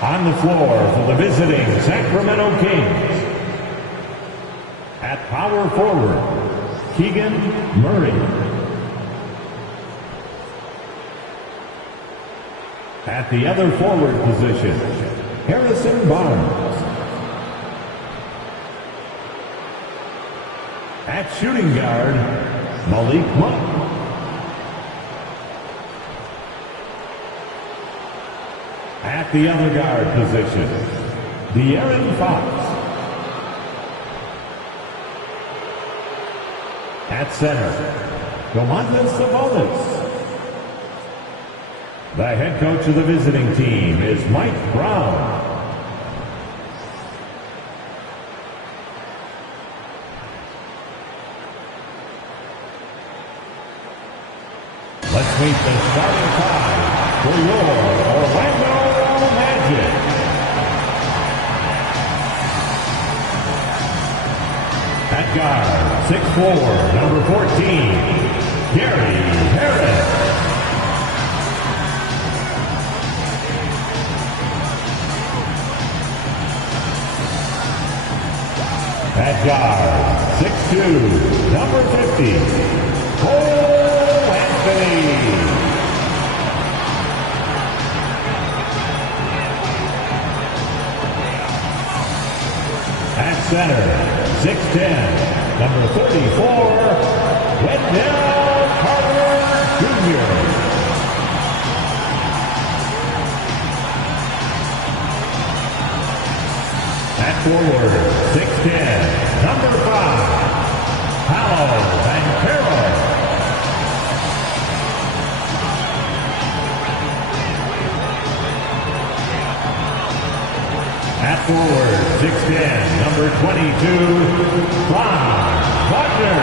On the floor for the visiting Sacramento Kings, at power forward, Keegan Murray. At the other forward position, Harrison Barnes. At shooting guard, Malik Monk. At the other guard position, De'Aaron Fox. At center, Domantas Sabonis. The head coach of the visiting team is Mike Brown. Let's meet the starting five for your Orlando Magic. At guard, 6'4", number 14, Gary Harris. At guard, 6'2", number 50, Cole Anthony. At center, 6'10", number 34, Wendell Carter Jr. At forward, 6'10", number 5, Paolo Banchero. At forward, 6'10", number 22, Franz Wagner.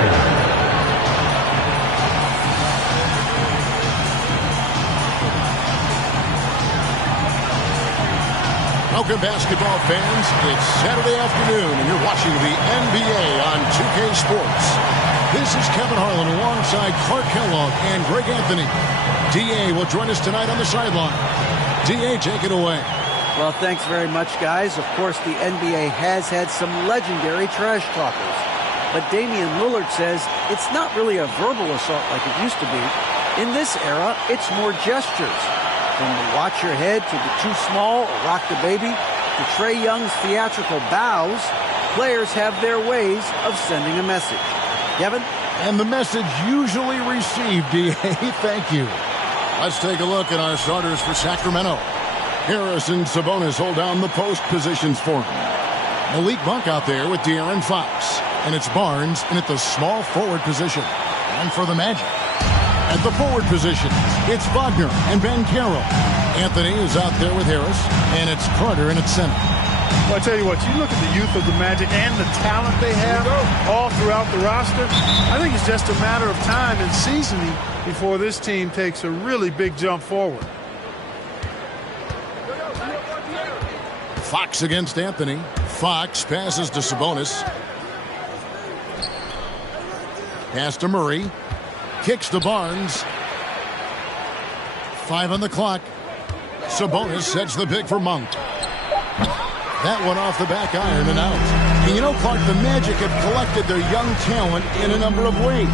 Welcome, basketball fans. It's Saturday afternoon, and you're watching the NBA on 2K Sports. This is Kevin Harlan alongside Clark Kellogg and Greg Anthony. D.A. will join us tonight on the sideline. D.A., take it away. Well, thanks very much, guys. Of course, the NBA has had some legendary trash talkers. But Damian Lillard says it's not really a verbal assault like it used to be. In this era, it's more gestures. From the watch your head to the too small or rock the baby to Trae Young's theatrical bows, players have their ways of sending a message. Kevin? And the message usually received, D.A. Thank you. Let's take a look at our starters for Sacramento. Harris and Sabonis hold down the post positions for him. Malik Monk out there with De'Aaron Fox. And it's Barnes in at the small forward position. And for the Magic, at the forward position, it's Wagner and Banchero. Anthony is out there with Harris, and it's Carter in at center. Well, I tell you what, you look at the youth of the Magic and the talent they have all throughout the roster. I think it's just a matter of time and seasoning before this team takes a really big jump forward. Fox against Anthony. Fox passes to Sabonis. Pass to Murray. Kicks to Barnes. 5 on the clock. Sabonis sets the pick for Monk. That one off the back iron and out. And you know, Clark, the Magic have collected their young talent in a number of ways.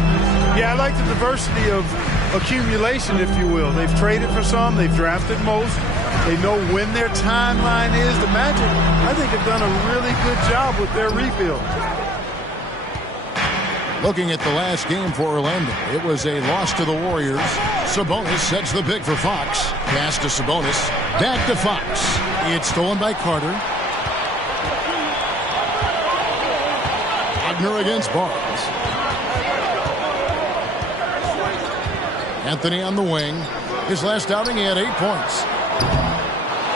Yeah, I like the diversity of accumulation, if you will. They've traded for some. They've drafted most. They know when their timeline is. The Magic, I think, have done a really good job with their rebuild. Looking at the last game for Orlando, it was a loss to the Warriors. Sabonis sets the pick for Fox. Pass to Sabonis. Back to Fox. It's stolen by Carter. Wagner against Barnes. Anthony on the wing. His last outing, he had 8 points.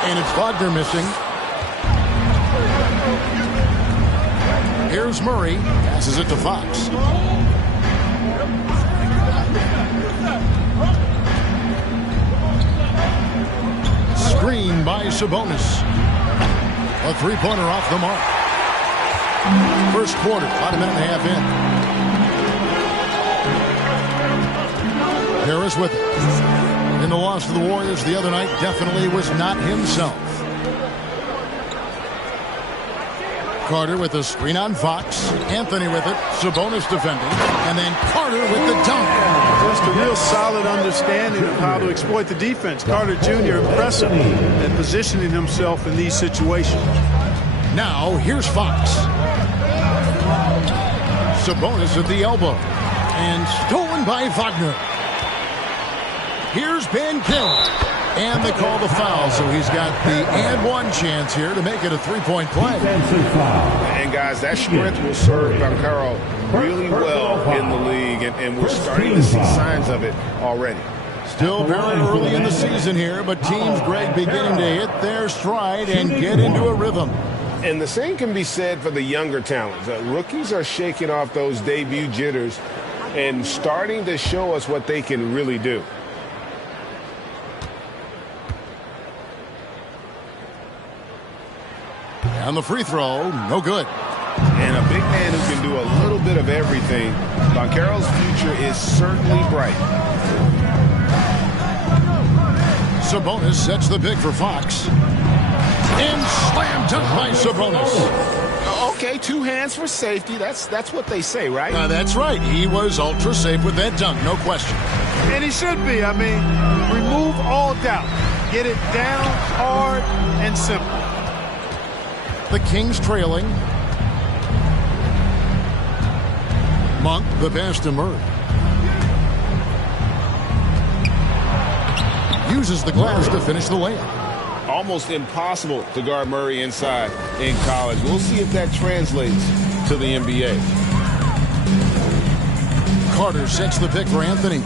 And it's Wagner missing. Here's Murray. Passes it to Fox. Screen by Sabonis. A three-pointer off the mark. First quarter, about a minute and a half in. Harris with it. In the loss to the Warriors the other night, definitely was not himself. Carter with the screen on Fox. Anthony with it. Sabonis defending. And then Carter with the dunk. Just a real solid understanding of how to exploit the defense. Carter Jr. impressive at positioning himself in these situations. Now, here's Fox. Sabonis at the elbow. And stolen by Wagner. Here's Banchero. And they call the foul, so he's got the and one chance here to make it a three-point play. And, guys, that strength will serve Banchero really well in the league, and we're starting to see signs of it already. Still very early in the season here, but teams, Greg, beginning to hit their stride and get into a rhythm. And the same can be said for the younger talents. Rookies are shaking off those debut jitters and starting to show us what they can really do. And the free throw, no good. And a big man who can do a little bit of everything. Banchero's future is certainly bright. Sabonis sets the pick for Fox. And slam dunk by Sabonis. Okay, 2 hands for safety. That's what they say, right? That's right. He was ultra safe with that dunk, no question. And he should be. I mean, remove all doubt. Get it down, hard, and simple. The Kings trailing. Monk, the pass to Murray. Uses the glass to finish the layup. Almost impossible to guard Murray inside in college. We'll see if that translates to the NBA. Carter sets the pick for Anthony.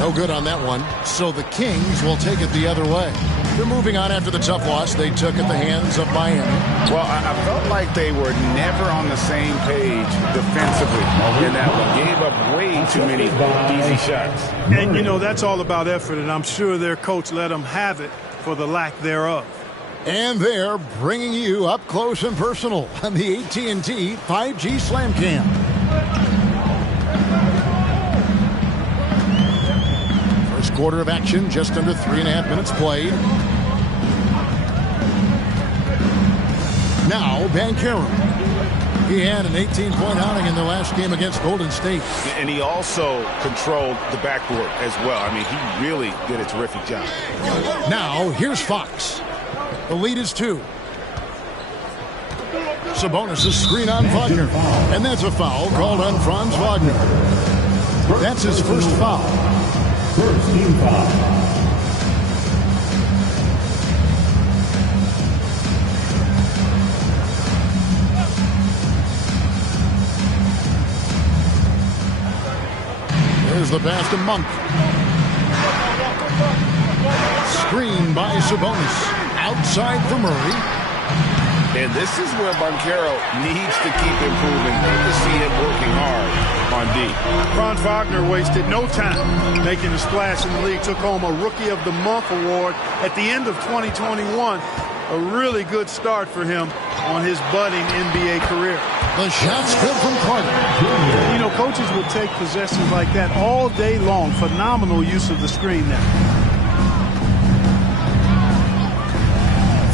No good on that one. So the Kings will take it the other way. They're moving on after the tough loss they took at the hands of Miami. Well, I felt like they were never on the same page defensively in that one. Gave up way too many easy shots. And, you know, that's all about effort, and I'm sure their coach let them have it for the lack thereof. And they're bringing you up close and personal on the AT&T 5G Slam Cam. First quarter of action, just under 3.5 minutes played. Now, Banchero. He had an 18-point outing in their last game against Golden State. And he also controlled the backboard as well. I mean, he really did a terrific job. Now, here's Fox. The lead is 2. Sabonis' screen on Wagner. And that's a foul called on Franz Wagner. That's his first foul. First team foul. There's the pass to Monk. Screen by Sabonis. Outside for Murray. And this is where Banchero needs to keep improving. Good to see him working hard on D. Franz Wagner wasted no time making a splash in the league. Took home a Rookie of the Month award at the end of 2021. A really good start for him on his budding NBA career. The shot's good from Carter. You know, coaches will take possessions like that all day long. Phenomenal use of the screen there.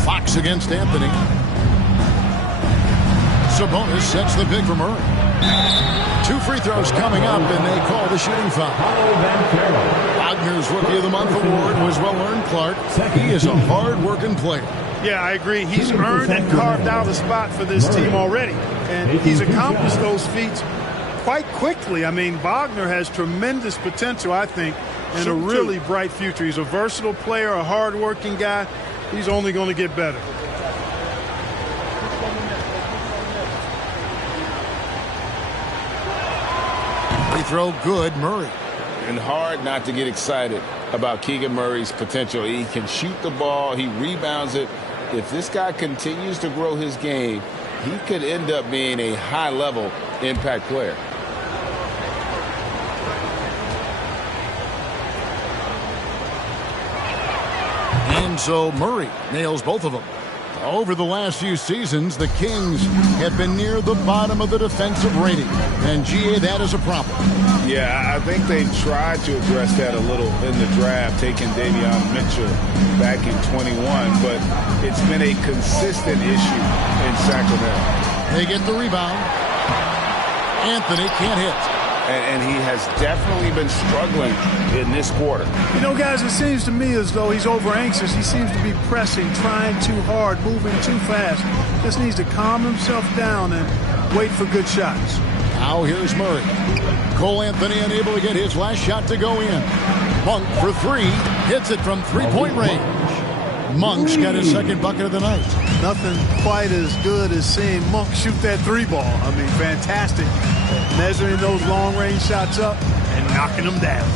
Fox against Anthony. Sabonis sets the pick for Murray. 2 free throws coming up, and they call the shooting foul. Wagner's Rookie of the Month award was well-earned, Clark. He is a hard-working player. Yeah, I agree. He's earned and carved out a spot for this team already. And he's accomplished those feats quite quickly. I mean, Wagner has tremendous potential, I think, and a really bright future. He's a versatile player, a hard-working guy. He's only going to get better. Free throw good, Murray. And hard not to get excited about Keegan Murray's potential. He can shoot the ball. He rebounds it. If this guy continues to grow his game, he could end up being a high-level impact player. And so Murray nails both of them. Over the last few seasons, the Kings have been near the bottom of the defensive rating. And, GA, that is a problem. Yeah, I think they tried to address that a little in the draft, taking Davion Mitchell back in 21, but it's been a consistent issue in Sacramento. They get the rebound. Anthony can't hit. And he has definitely been struggling in this quarter. You know, guys, it seems to me as though he's over anxious. He seems to be pressing, trying too hard, moving too fast. Just needs to calm himself down and wait for good shots. Now here's Murray. Cole Anthony unable to get his last shot to go in. Monk for three. Hits it from three-point range. Monk's got his second bucket of the night. Nothing quite as good as seeing Monk shoot that three ball. I mean, fantastic. Measuring those long-range shots up and knocking them down.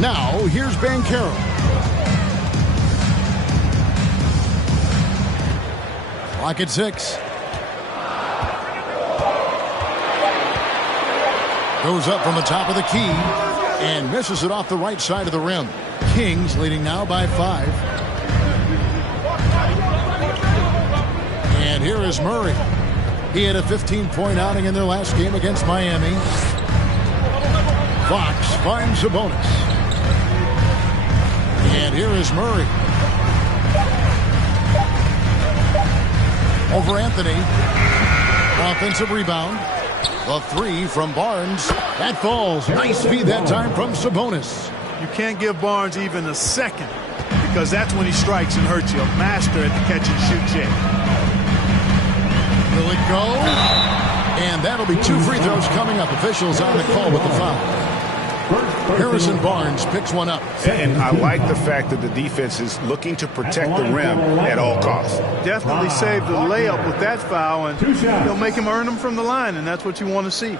Now, here's Banchero. Clock at 6. Goes up from the top of the key and misses it off the right side of the rim. Kings leading now by 5. And here is Murray. He had a 15-point outing in their last game against Miami. Fox finds Sabonis. And here is Murray. Over Anthony. Offensive rebound. A three from Barnes. That falls. Nice feed that time from Sabonis. You can't give Barnes even a second because that's when he strikes and hurts you. A master at the catch-and-shoot jam. Will it go? And that'll be 2 free throws coming up. Officials on the call with the foul. Harrison Barnes picks one up. And I like the fact that the defense is looking to protect the rim at all costs. Definitely saved the layup with that foul, and they'll make him earn them from the line, and that's what you want to see.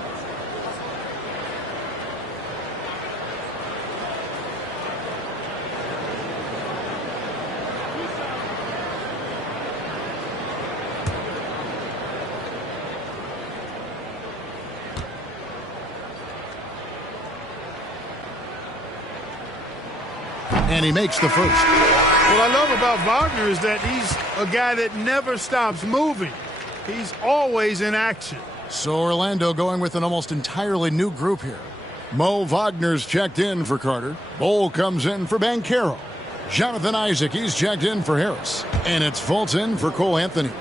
And he makes the first. What I love about Wagner is that he's a guy that never stops moving. He's always in action. So Orlando going with an almost entirely new group here. Mo Wagner's checked in for Carter. Bol comes in for Banchero. Jonathan Isaac, he's checked in for Harris. And it's Fulton for Cole Anthony.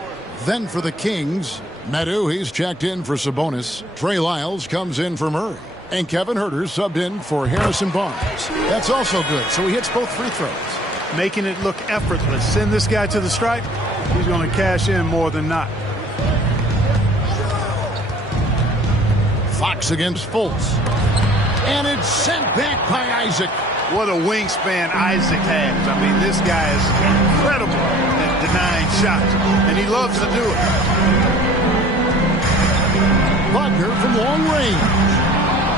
Then for the Kings, Meadow, he's checked in for Sabonis. Trey Lyles comes in for Murray. And Kevin Huerter subbed in for Harrison Barnes. That's also good, so he hits both free throws. Making it look effortless. Send this guy to the stripe, he's going to cash in more than not. Fox against Fultz. And it's sent back by Isaac. What a wingspan Isaac has. I mean, this guy is incredible at denying shots, and he loves to do it. Wagner from long range.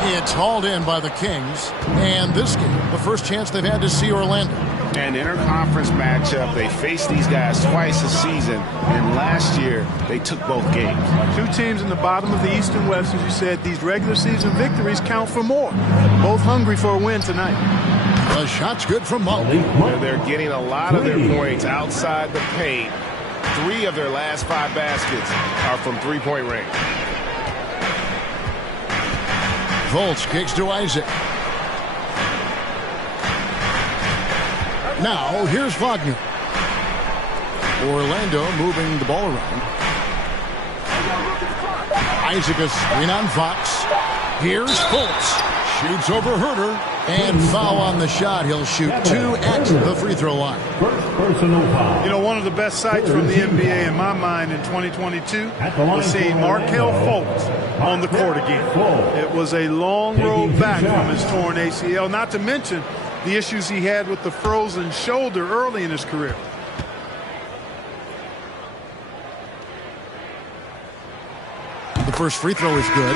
It's hauled in by the Kings. And this game, the first chance they've had to see Orlando. An interconference matchup. They faced these guys twice a season, and last year they took both games. 2 teams in the bottom of the East and West, as you said. These regular season victories count for more. Both hungry for a win tonight. The shot's good from Monk. They're getting a lot of their points outside the paint. 3 of their last 5 baskets are from three-point range. Fultz kicks to Isaac. Now, here's Wagner. Orlando moving the ball around. Isaac a screen on Fox. Here's Fultz. Shoots over Huerter. And foul on the shot. He'll shoot 2 at the free throw line. You know, one of the best sights from the NBA in my mind in 2022 was seeing Markelle Fultz on the court again. It was a long road back from his torn ACL, not to mention the issues he had with the frozen shoulder early in his career. The first free throw is good.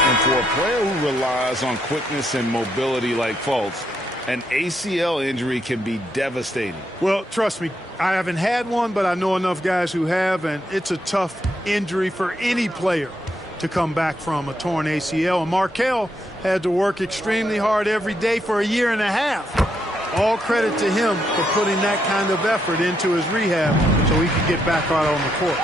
And for a player who relies on quickness and mobility like Fultz, an ACL injury can be devastating. Well, trust me, I haven't had one, but I know enough guys who have, and it's a tough injury for any player to come back from, a torn ACL. And Markelle had to work extremely hard every day for a year and a half. All credit to him for putting that kind of effort into his rehab. so he could get back out on the court.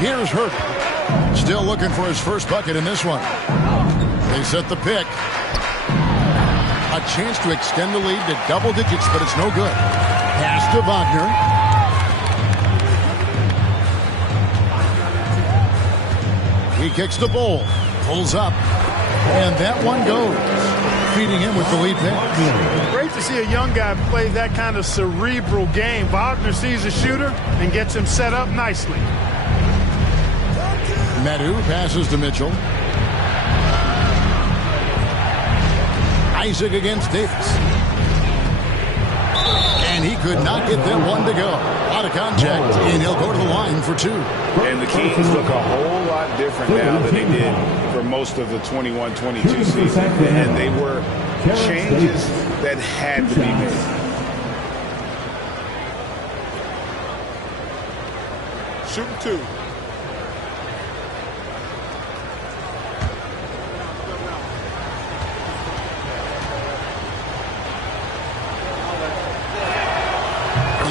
Here's Hurt. Still looking for his first bucket in this one. They set the pick. A chance to extend the lead to double digits, but it's no good. Pass to Wagner. He kicks the ball. Pulls up. And that one goes. Feeding him with the lead pass. Great to see a young guy play that kind of cerebral game. Wagner sees a shooter and gets him set up nicely. Medu passes to Mitchell. Isaac against Davis. And he could not get that one to go. Out of contact, and he'll go to the line for two. And the Kings look a whole lot different now than they did for most of the 21-22 season. And they were changes that had to be made. Shooting two.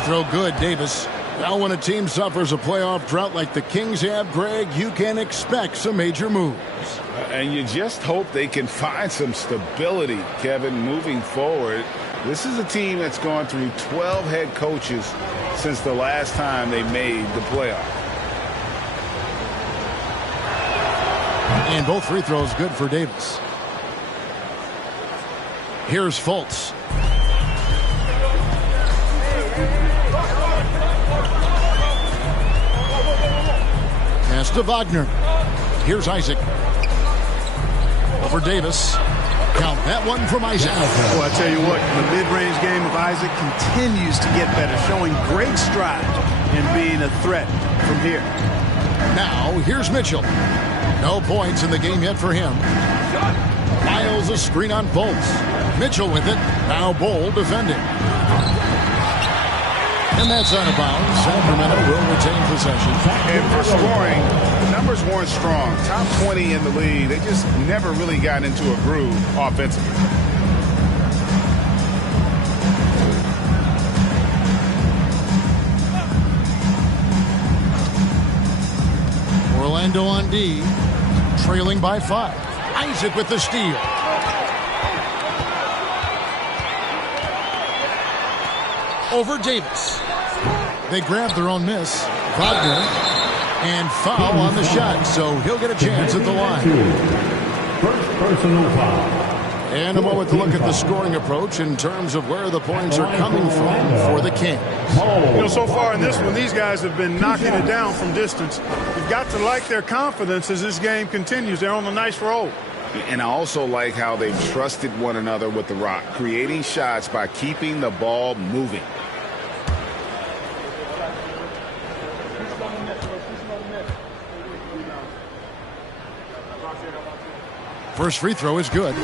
Throw good, Davis. Now when a team suffers a playoff drought like the Kings have, Greg, you can expect some major moves. And you just hope they can find some stability, Kevin, moving forward. This is a team that's gone through 12 head coaches since the last time they made the playoff. And both free throws good for Davis. Here's Fultz. Pass to Wagner. Here's Isaac. Over Davis. Count that one from Isaac. Well, I tell you what, the mid-range game of Isaac continues to get better, showing great strides and being a threat from here. Now, here's Mitchell. No points in the game yet for him. Miles a screen on Fultz. Mitchell with it. Now Bol defending. And that's out of bounds. Sacramento will retain possession. And for scoring, the numbers weren't strong. Top 20 in the league. They just never really got into a groove offensively. Orlando on D, trailing by 5. Isaac with the steal. Over Davis. They grab their own miss. Wagner. And foul on the shot, so he'll get a chance at the line. First personal foul. And a moment to look at the scoring approach in terms of where the points are coming from for the Kings. You know, so far in this one, these guys have been knocking it down from distance. You've got to like their confidence as this game continues. They're on a nice roll. And I also like how they've trusted one another with the rock, creating shots by keeping the ball moving. First free throw is good.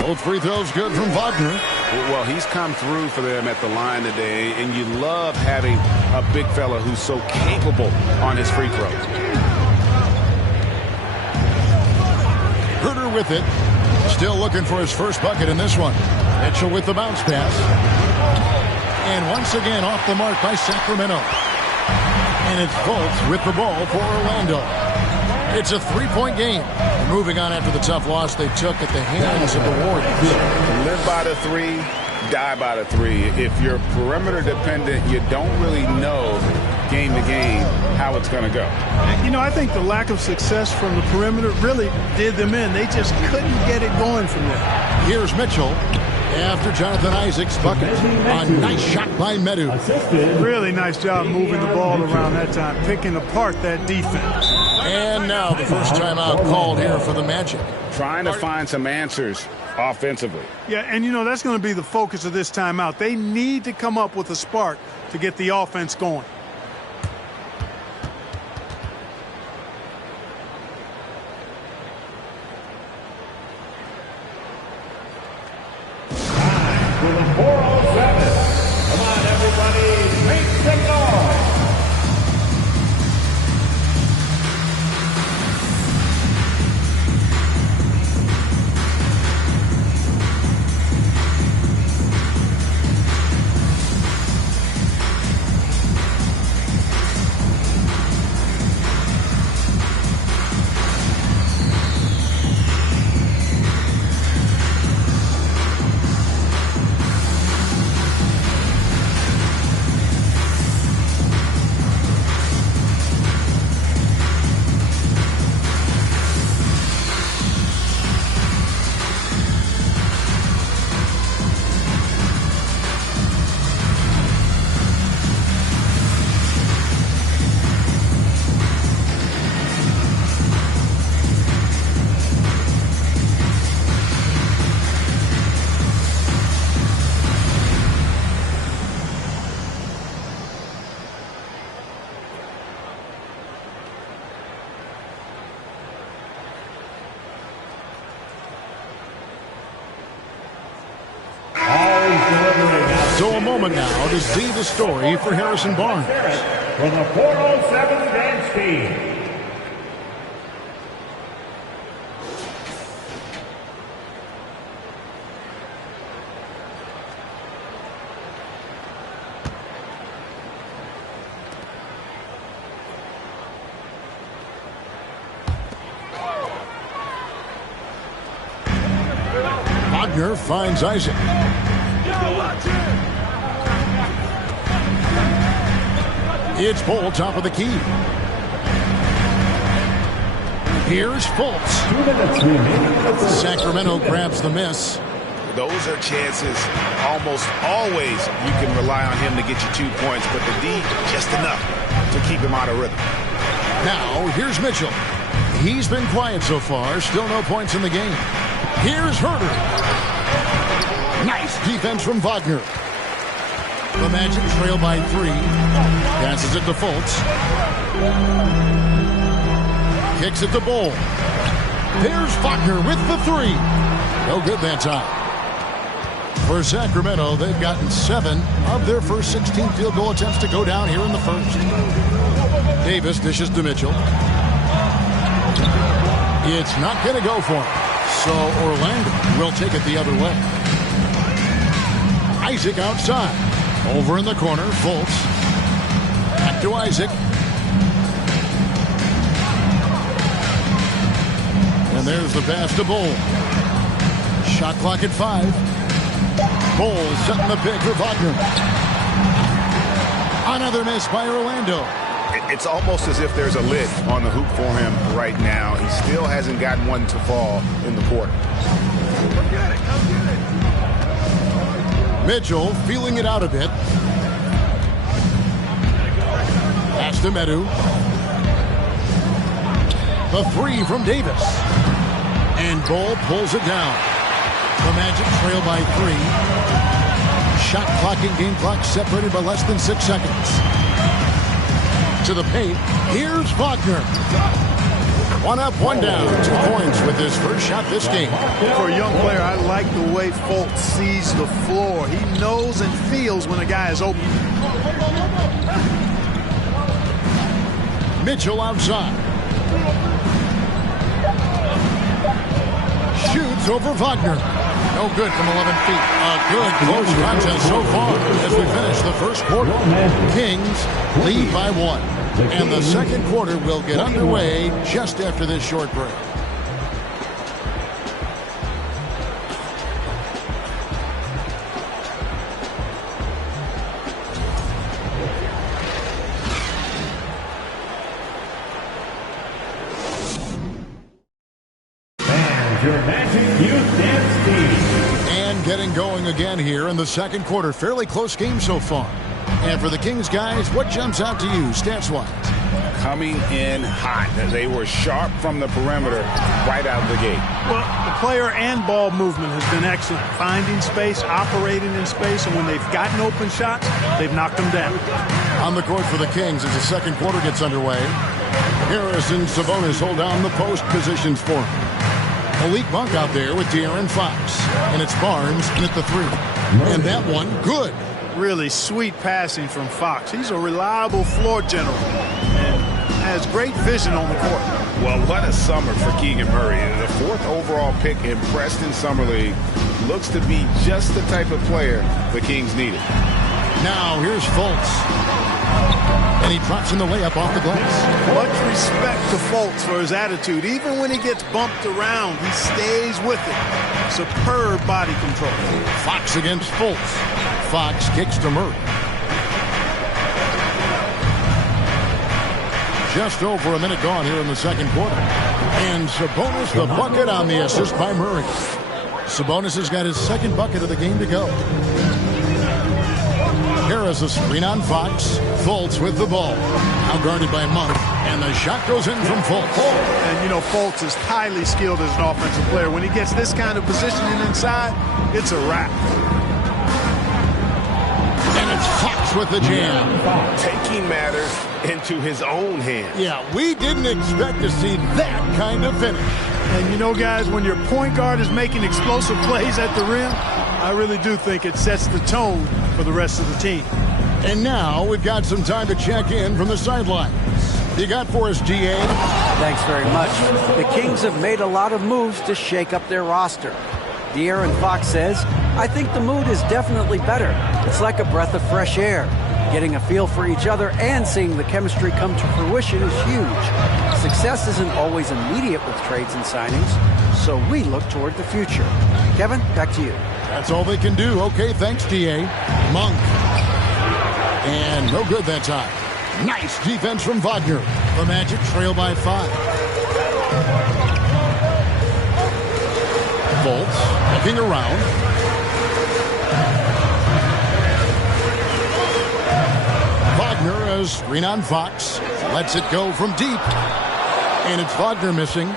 Both free throws good from Wagner. Well, he's come through for them at the line today, and you love having a big fella who's so capable on his free throws. Herter with it. Still looking for his first bucket in this one. Mitchell with the bounce pass. And once again off the mark by Sacramento. And it's Fultz with the ball for Orlando. It's a three-point game. Moving on after the tough loss they took at the hands of the Warriors. Live by the three, die by the three. If you're perimeter dependent, you don't really know game to game how it's going to go. You know, I think the lack of success from the perimeter really did them in. They just couldn't get it going from there. Here's Mitchell after Jonathan Isaac's bucket. A nice shot by Medu. Really nice job moving the ball around that time, picking apart that defense. And now the first timeout called here for the Magic. Trying to find some answers offensively. Yeah, and you know, that's going to be the focus of this timeout. They need to come up with a spark to get the offense going. moment now to see the story for Harrison Barnes. For the 407 dance team. Wagner finds Isaac. It's Bull, top of the key. Here's Fultz. Sacramento grabs the miss. Those are chances almost always you can rely on him to get you 2 points, but the D just enough to keep him out of rhythm. Now, here's Mitchell. He's been quiet so far. Still no points in the game. Here's Herter. Nice defense from Wagner. The Magic trail by 3. Passes it to Fultz. Kicks it to Bull. There's Wagner with the 3. No good that time. For Sacramento, they've gotten 7 of their first 16 field goal attempts to go down here in the first. Davis dishes to Mitchell. It's not going to go for him. So Orlando will take it the other way. Isaac outside. Over in the corner, Fultz. Back to Isaac. And there's the pass to Bull. Shot clock at 5. Bull setting the pick for Wagner. Another miss by Orlando. It's almost as if there's a lid on the hoop for him right now. He still hasn't gotten one to fall in the quarter. Mitchell feeling it out a bit. Pass to Medu. The 3 from Davis. And Bull pulls it down. The Magic trail by 3. Shot clock and game clock separated by less than 6 seconds. To the paint. Here's Wagner. 1 up, 1 down. 2 points with his first shot this game. For a young player, I like the way Fultz sees the floor. He knows and feels when a guy is open. Mitchell outside. Shoots over Wagner. No good from 11 feet. A good close contest so far as we finish the first quarter. Kings lead by 1. And the second quarter will get underway just after this short break. And your Magic Youth Dance Team. And getting going again here in the second quarter. Fairly close game so far. And for the Kings guys, what jumps out to you stats-wise? Coming in hot. They were sharp from the perimeter right out of the gate. Well, the player and ball movement has been excellent. Finding space, operating in space, and when they've gotten open shots, they've knocked them down. On the court for the Kings as the second quarter gets underway. Harris and Sabonis hold down the post positions for him. Malik Monk out there with De'Aaron Fox. And it's Barnes in at the 3. And that one, good. Really sweet passing from Fox. He's a reliable floor general and has great vision on the court. Well, what a summer for Keegan Murray. The 4th overall pick in Preston Summer League. Looks to be just the type of player the Kings needed. Now here's Fultz. And he drops in the layup off the glass. Much respect to Fultz for his attitude. Even when he gets bumped around, he stays with it. Superb body control. Fox against Fultz. Fox kicks to Murray. Just over a minute gone here in the second quarter. And Sabonis the bucket on the assist by Murray. Sabonis has got his second bucket of the game to go. Harris a screen on Fox. Fultz with the ball. Now guarded by Monk. And the shot goes in from Fultz. And, you know, Fultz is highly skilled as an offensive player. When he gets this kind of positioning inside, it's a wrap. And it's Fox with the jam. Taking matters into his own hands. Yeah, we didn't expect to see that kind of finish. And, you know, guys, when your point guard is making explosive plays at the rim, I really do think it sets the tone for for the rest of the team. And now we've got some time to check in from the sidelines. You got for us, GA? Thanks very much. The Kings have made a lot of moves to shake up their roster. De'Aaron Fox says, I think the mood is definitely better. It's like a breath of fresh air. Getting a feel for each other and seeing the chemistry come to fruition is huge. Success isn't always immediate with trades and signings, so we look toward the future. Kevin, back to you. That's all they can do. Okay, thanks, DA. Monk. And no good that time. Nice defense from Wagner. The Magic trail by 5. Fultz looking around. Wagner as screen on Fox. Lets it go from deep. And it's Wagner missing.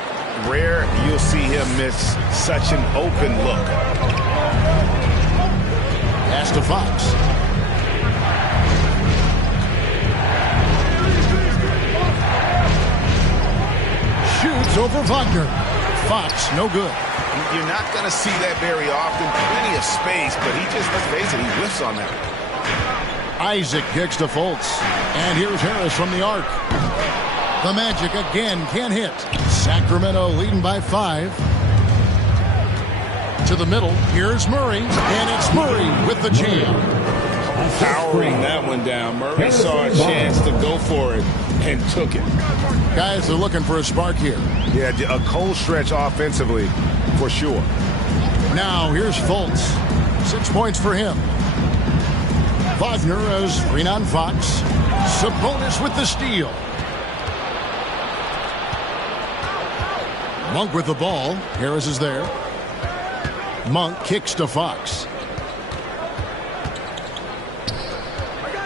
Rare you'll see him miss such an open look. Pass to Fox. Shoots over Wagner. Fox, no good. You're not going to see that very often. Plenty of space, but he just, let's face it, he whiffs on that. Isaac kicks to Fultz. And here's Harris from the arc. The Magic again can't hit. Sacramento leading by 5. To the middle. Here's Murray. And it's Murray with the jam. Powering that one down. Murray saw a chance to go for it and took it. Guys are looking for a spark here. Yeah, a cold stretch offensively, for sure. Now here's Fultz. 6 points for him. Wagner as screen on Fox. Sabonis with the steal. Monk with the ball. Harris is there. Monk kicks to Fox.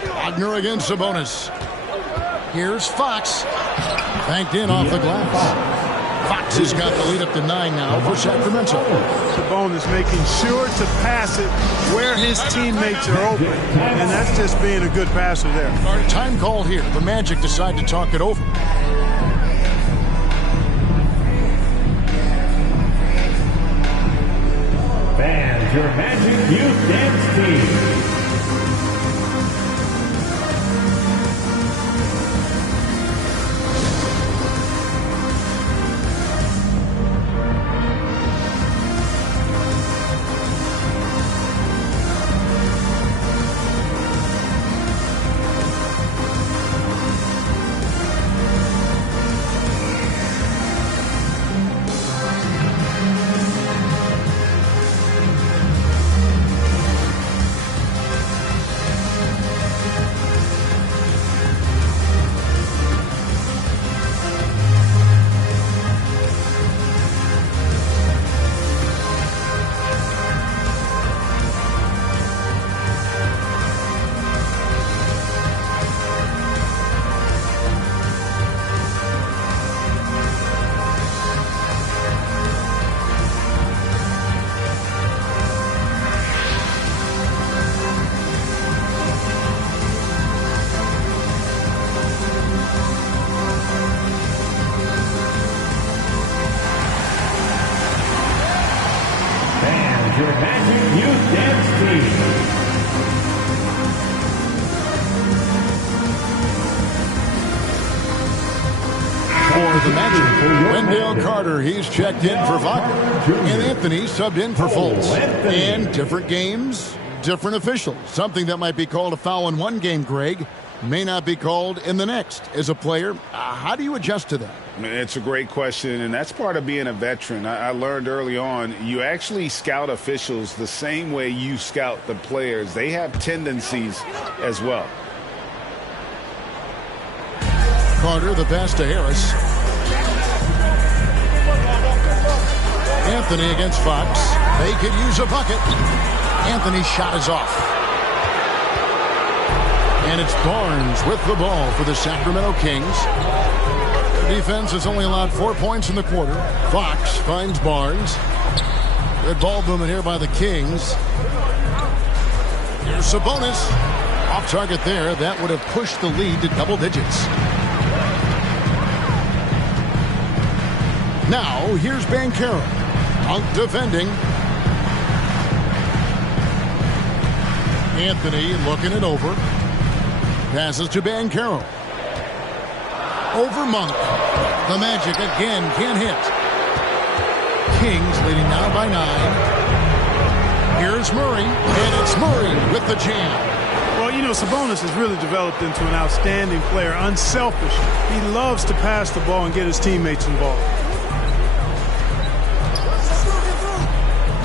Wagner against Sabonis. Here's Fox. Banked in off the glass. Fox has got the lead up to 9 now for Sacramento. Sabonis making sure to pass it where his teammates are open. And that's just being a good passer there. Time called here. The Magic decide to talk it over. Fans, your Magic Youth Dance Team. Your Magic Youth Dance Team. For the Magic, Wendell Carter, he's checked in for Wagner. And Anthony subbed in for Fultz. And different games, different officials. Something that might be called a foul in one game, Greg, may not be called in the next. As a player, how do you adjust to that? It's a great question, and that's part of being a veteran. I learned early on, you actually scout officials the same way you scout the players. They have tendencies as well. Carter, the pass to Harris. Anthony against Fox. They could use a bucket. Anthony's shot is off. And it's Barnes with the ball for the Sacramento Kings. Their defense has only allowed 4 points in the quarter. Fox finds Barnes. Good ball movement here by the Kings. Here's Sabonis. Off target there. That would have pushed the lead to double digits. Now, here's Banchero. Monk defending. Anthony looking it over. Passes to Banchero. Over Monk. The Magic again can't hit. Kings leading now by 9. Here's Murray, and it's Murray with the jam. Well, you know, Sabonis has really developed into an outstanding player, unselfish. He loves to pass the ball and get his teammates involved.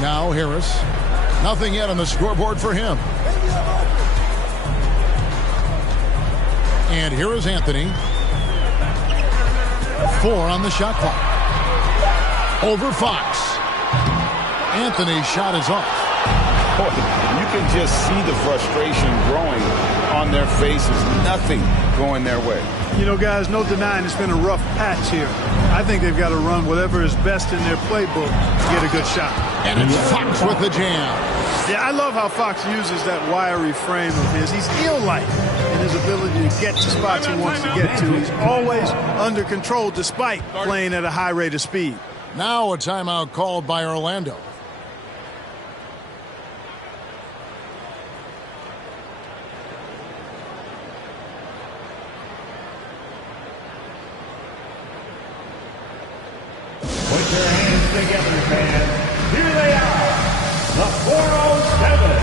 Now Harris. Nothing yet on the scoreboard for him. And here is Anthony. 4 on the shot clock. Over Fox. Anthony's shot is off. Boy, you can just see the frustration growing on their faces. Nothing going their way. You know, guys, no denying it's been a rough patch here. I think they've got to run whatever is best in their playbook to get a good shot. And it's Fox with the jam. Yeah, I love how Fox uses that wiry frame of his. He's eel-like in his ability to get to spots he wants to get to. He's always under control despite playing at a high rate of speed. Now a timeout called by Orlando. Put your hands together, fans. Here they are, the 407.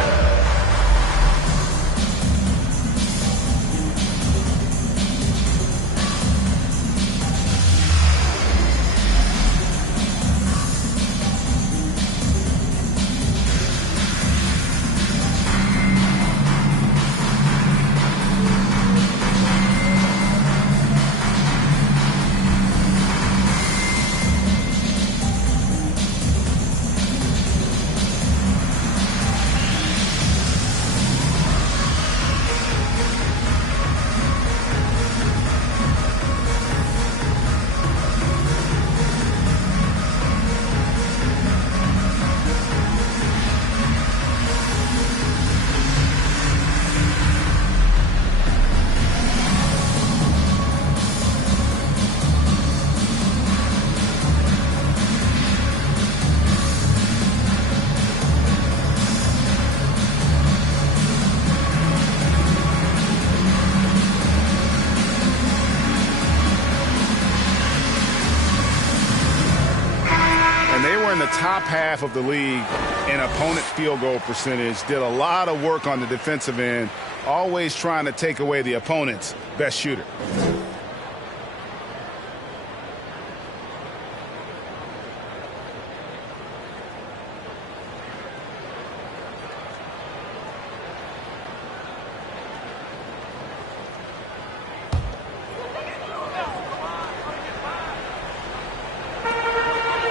Top half of the league in opponent field goal percentage. Did a lot of work on the defensive end, always trying to take away the opponent's best shooter.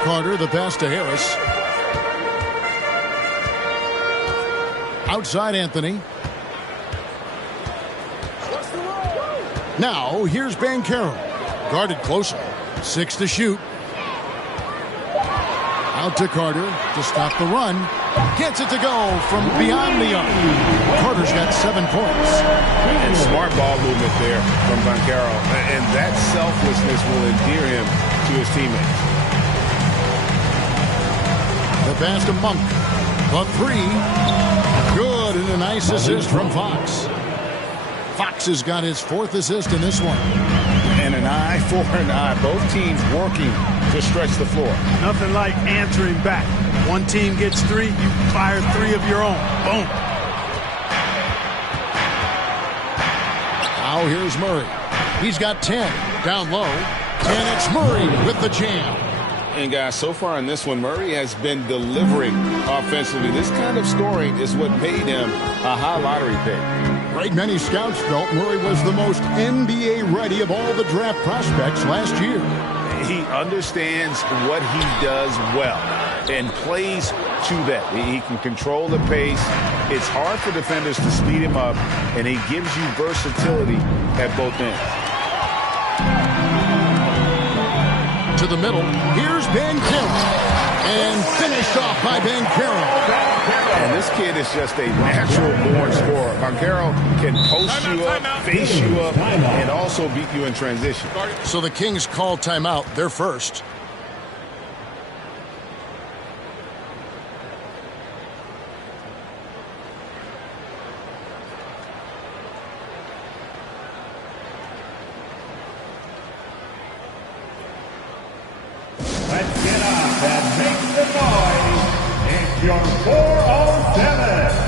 Carter, the pass to Harris. Outside Anthony. Now here's Banchero. Guarded closer. 6 to shoot. Out to Carter to stop the run. Gets it to go from beyond the arc. Carter's got 7 points. And smart ball movement there from Banchero. And that selflessness will endear him to his teammates. The pass to Monk. The 3. Good, and a nice assist from Fox. Fox has got his 4th assist in this one. And an eye for an eye. Both teams working to stretch the floor. Nothing like answering back. One team gets 3, you fire 3 of your own. Boom. Now here's Murray. He's got 10. Down low. And it's Murray with the jam. And guys, so far in this one, Murray has been delivering offensively. This kind of scoring is what made him a high lottery pick. Great many scouts felt Murray was the most NBA ready of all the draft prospects last year. He understands what he does well and plays to that. He can control the pace. It's hard for defenders to speed him up, and he gives you versatility at both ends. To the middle, here's Banchero. And finished off by Banchero. And this kid is just a natural-born scorer. Banchero can post you up, face you up, and also beat you in transition. So the Kings call timeout. They're first. your 407.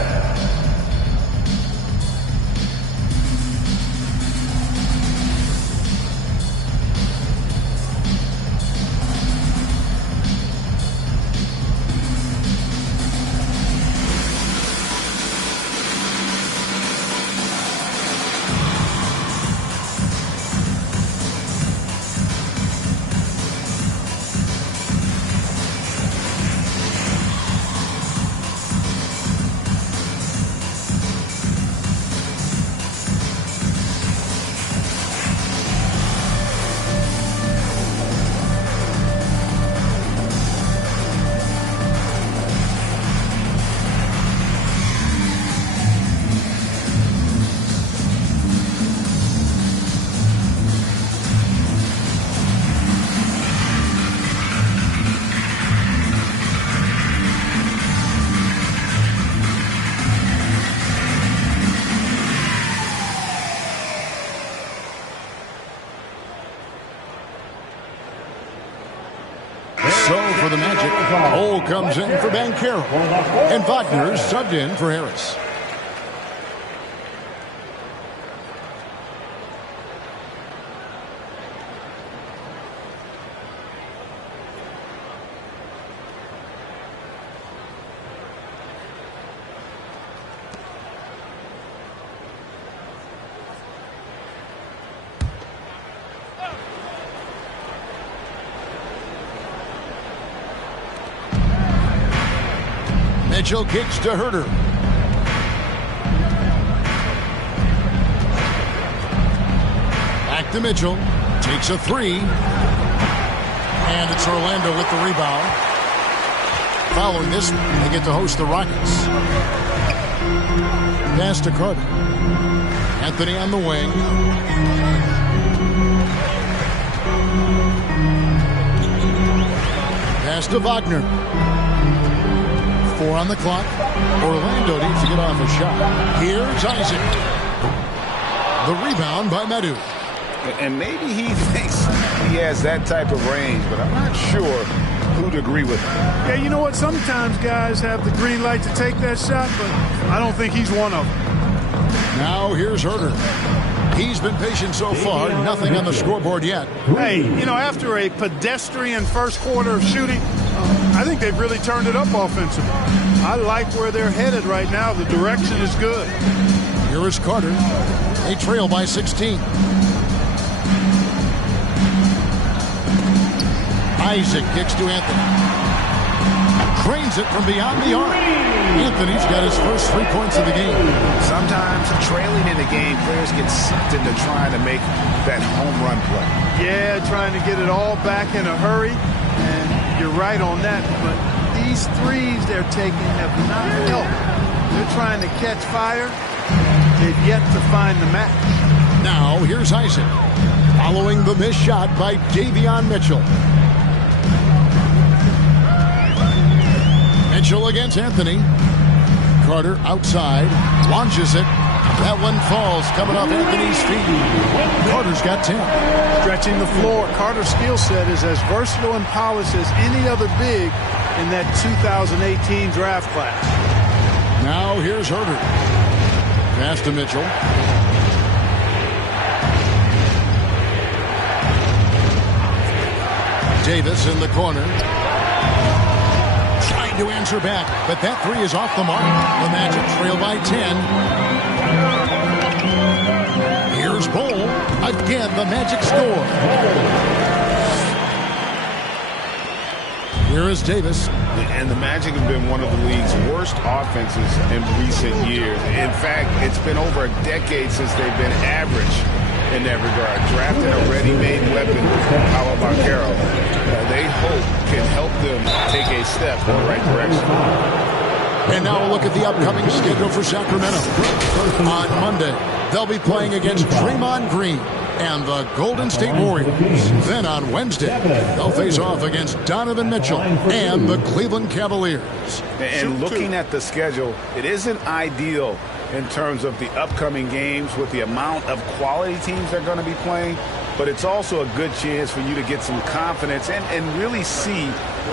So for the Magic, Cole comes in for Banchero, and Wagner subbed in for Harris. Mitchell kicks to Herter. Back to Mitchell. Takes a three. And it's Orlando with the rebound. Following this, they get to host the Rockets. Pass to Carter. Anthony on the wing. Pass to Wagner. 4 on the clock. Orlando needs to get off a shot. Here's Isaac. The rebound by Medu. And maybe he thinks he has that type of range, but I'm not sure who'd agree with him. Yeah, you know what? Sometimes guys have the green light to take that shot, but I don't think he's one of them. Now here's Herter. He's been patient so far. Nothing on the scoreboard yet. Hey, you know, after a pedestrian first quarter of shooting, I think they've really turned it up offensively. I like where they're headed right now. The direction is good. Here is Carter. They trail by 16. Isaac kicks to Anthony. Cranes it from beyond the arc. Anthony's got his first 3 points of the game. Sometimes trailing in the game, players get sucked into trying to make that home run play. Yeah, trying to get it all back in a hurry. And you're right on that. But these threes they're taking have not helped. They're trying to catch fire. They've yet to find the match. Now here's Isaac. Following the missed shot by Davion Mitchell. Mitchell against Anthony. Carter outside. Launches it. That one falls coming off Anthony's feet. Carter's got 10. Stretching the floor. Carter's skill set is as versatile and polished as any other big in that 2018 draft class. Now here's Herter. Pass to Mitchell. Davis in the corner. Trying to answer back, but that three is off the mark. The Magic trail by 10. Here's Bull. Again, the Magic score. Here is Davis. And the Magic have been one of the league's worst offenses in recent years. In fact, it's been over a decade since they've been average in that regard. Drafting a ready-made weapon, how about Carroll? They hope can help them take a step in the right direction. And now a look at the upcoming schedule for Sacramento. On Monday, they'll be playing against Draymond Green and the Golden State Warriors. Then on Wednesday, they'll face off against Donovan Mitchell and the Cleveland Cavaliers. And looking at the schedule, it isn't ideal in terms of the upcoming games with the amount of quality teams they're going to be playing, but it's also a good chance for you to get some confidence and really see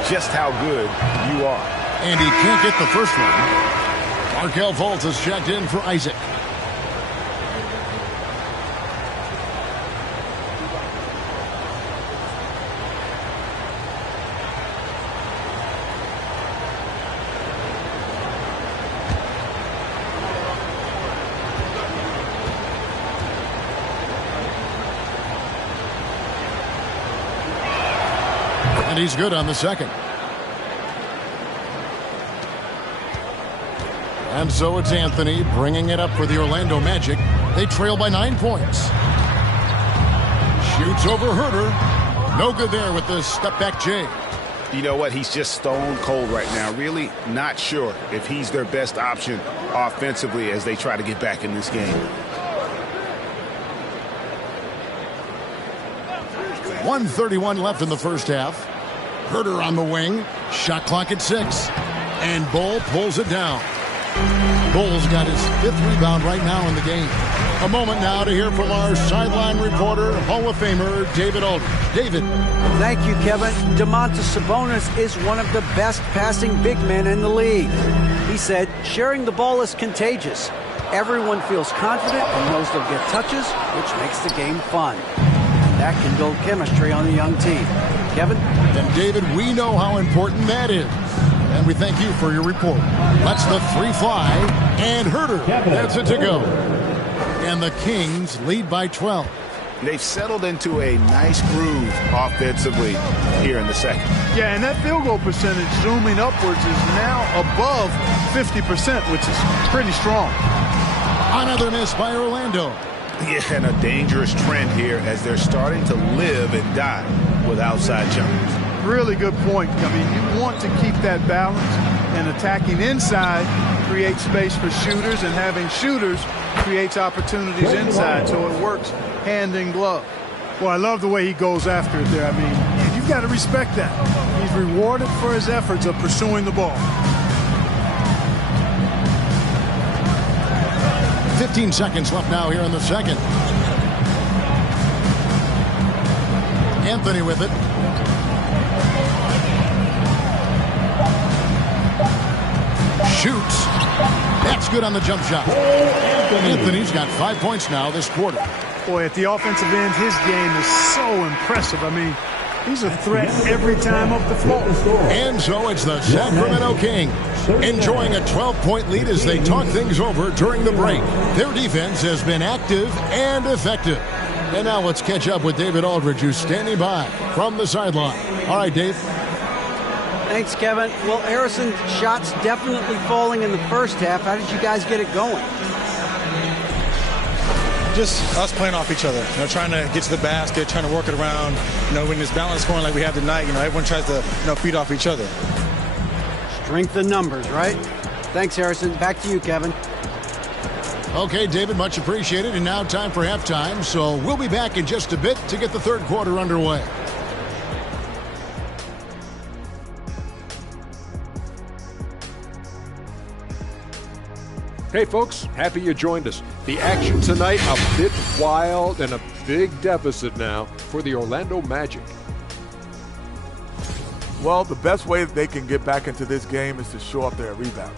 just how good you are. And he can't get the first one. Markelle Fultz is checked in for Isaac. And he's good on the second. And so it's Anthony bringing it up for the Orlando Magic. They trail by 9 points. Shoots over Herter. No good there with the step-back J. You know what? He's just stone cold right now. Really not sure if he's their best option offensively as they try to get back in this game. 1:31 left in the first half. Herter on the wing. Shot clock at 6. And Bull pulls it down. Bull's got his 5th rebound right now in the game. A moment now to hear from our sideline reporter, Hall of Famer David Aldridge. David. Thank you, Kevin. Domantas Sabonis is one of the best passing big men in the league. He said, sharing the ball is contagious. Everyone feels confident and knows they'll get touches, which makes the game fun. That can build chemistry on the young team. Kevin? And David, we know how important that is. And we thank you for your report. Let's the three fly. And Herter gets it to go. And the Kings lead by 12. They've settled into a nice groove offensively here in the second. Yeah, and that field goal percentage zooming upwards is now above 50%, which is pretty strong. Another miss by Orlando. Yeah, and a dangerous trend here as they're starting to live and die with outside jumpers. Really good point. I mean, you want to keep that balance, and attacking inside creates space for shooters, and having shooters creates opportunities inside, so it works hand in glove. Well, I love the way he goes after it there. I mean, you've got to respect that. He's rewarded for his efforts of pursuing the ball. 15 seconds left now here in the second. Anthony with it. Shoots. That's good on the jump shot. Anthony's got 5 points now this quarter. Boy, at the offensive end, his game is so impressive. I mean, he's a threat every time up the floor. And so it's the Sacramento Kings enjoying a 12-point lead as they talk things over during the break. Their defense has been active and effective. And now let's catch up with David Aldridge, who's standing by from the sideline. All right, Dave. Thanks, Kevin. Well, Harrison, shots definitely falling in the first half. How did you guys get it going? Just us playing off each other, trying to get to the basket, trying to work it around. When it's balanced scoring like we have tonight, everyone tries to, feed off each other. Strength in numbers, right? Thanks, Harrison. Back to you, Kevin. Okay, David, much appreciated. And now time for halftime. So we'll be back in just a bit to get the third quarter underway. Hey folks, happy you joined us. The action tonight a bit wild and a big deficit now for the Orlando Magic. Well, the best way that they can get back into this game is to show up their rebounding.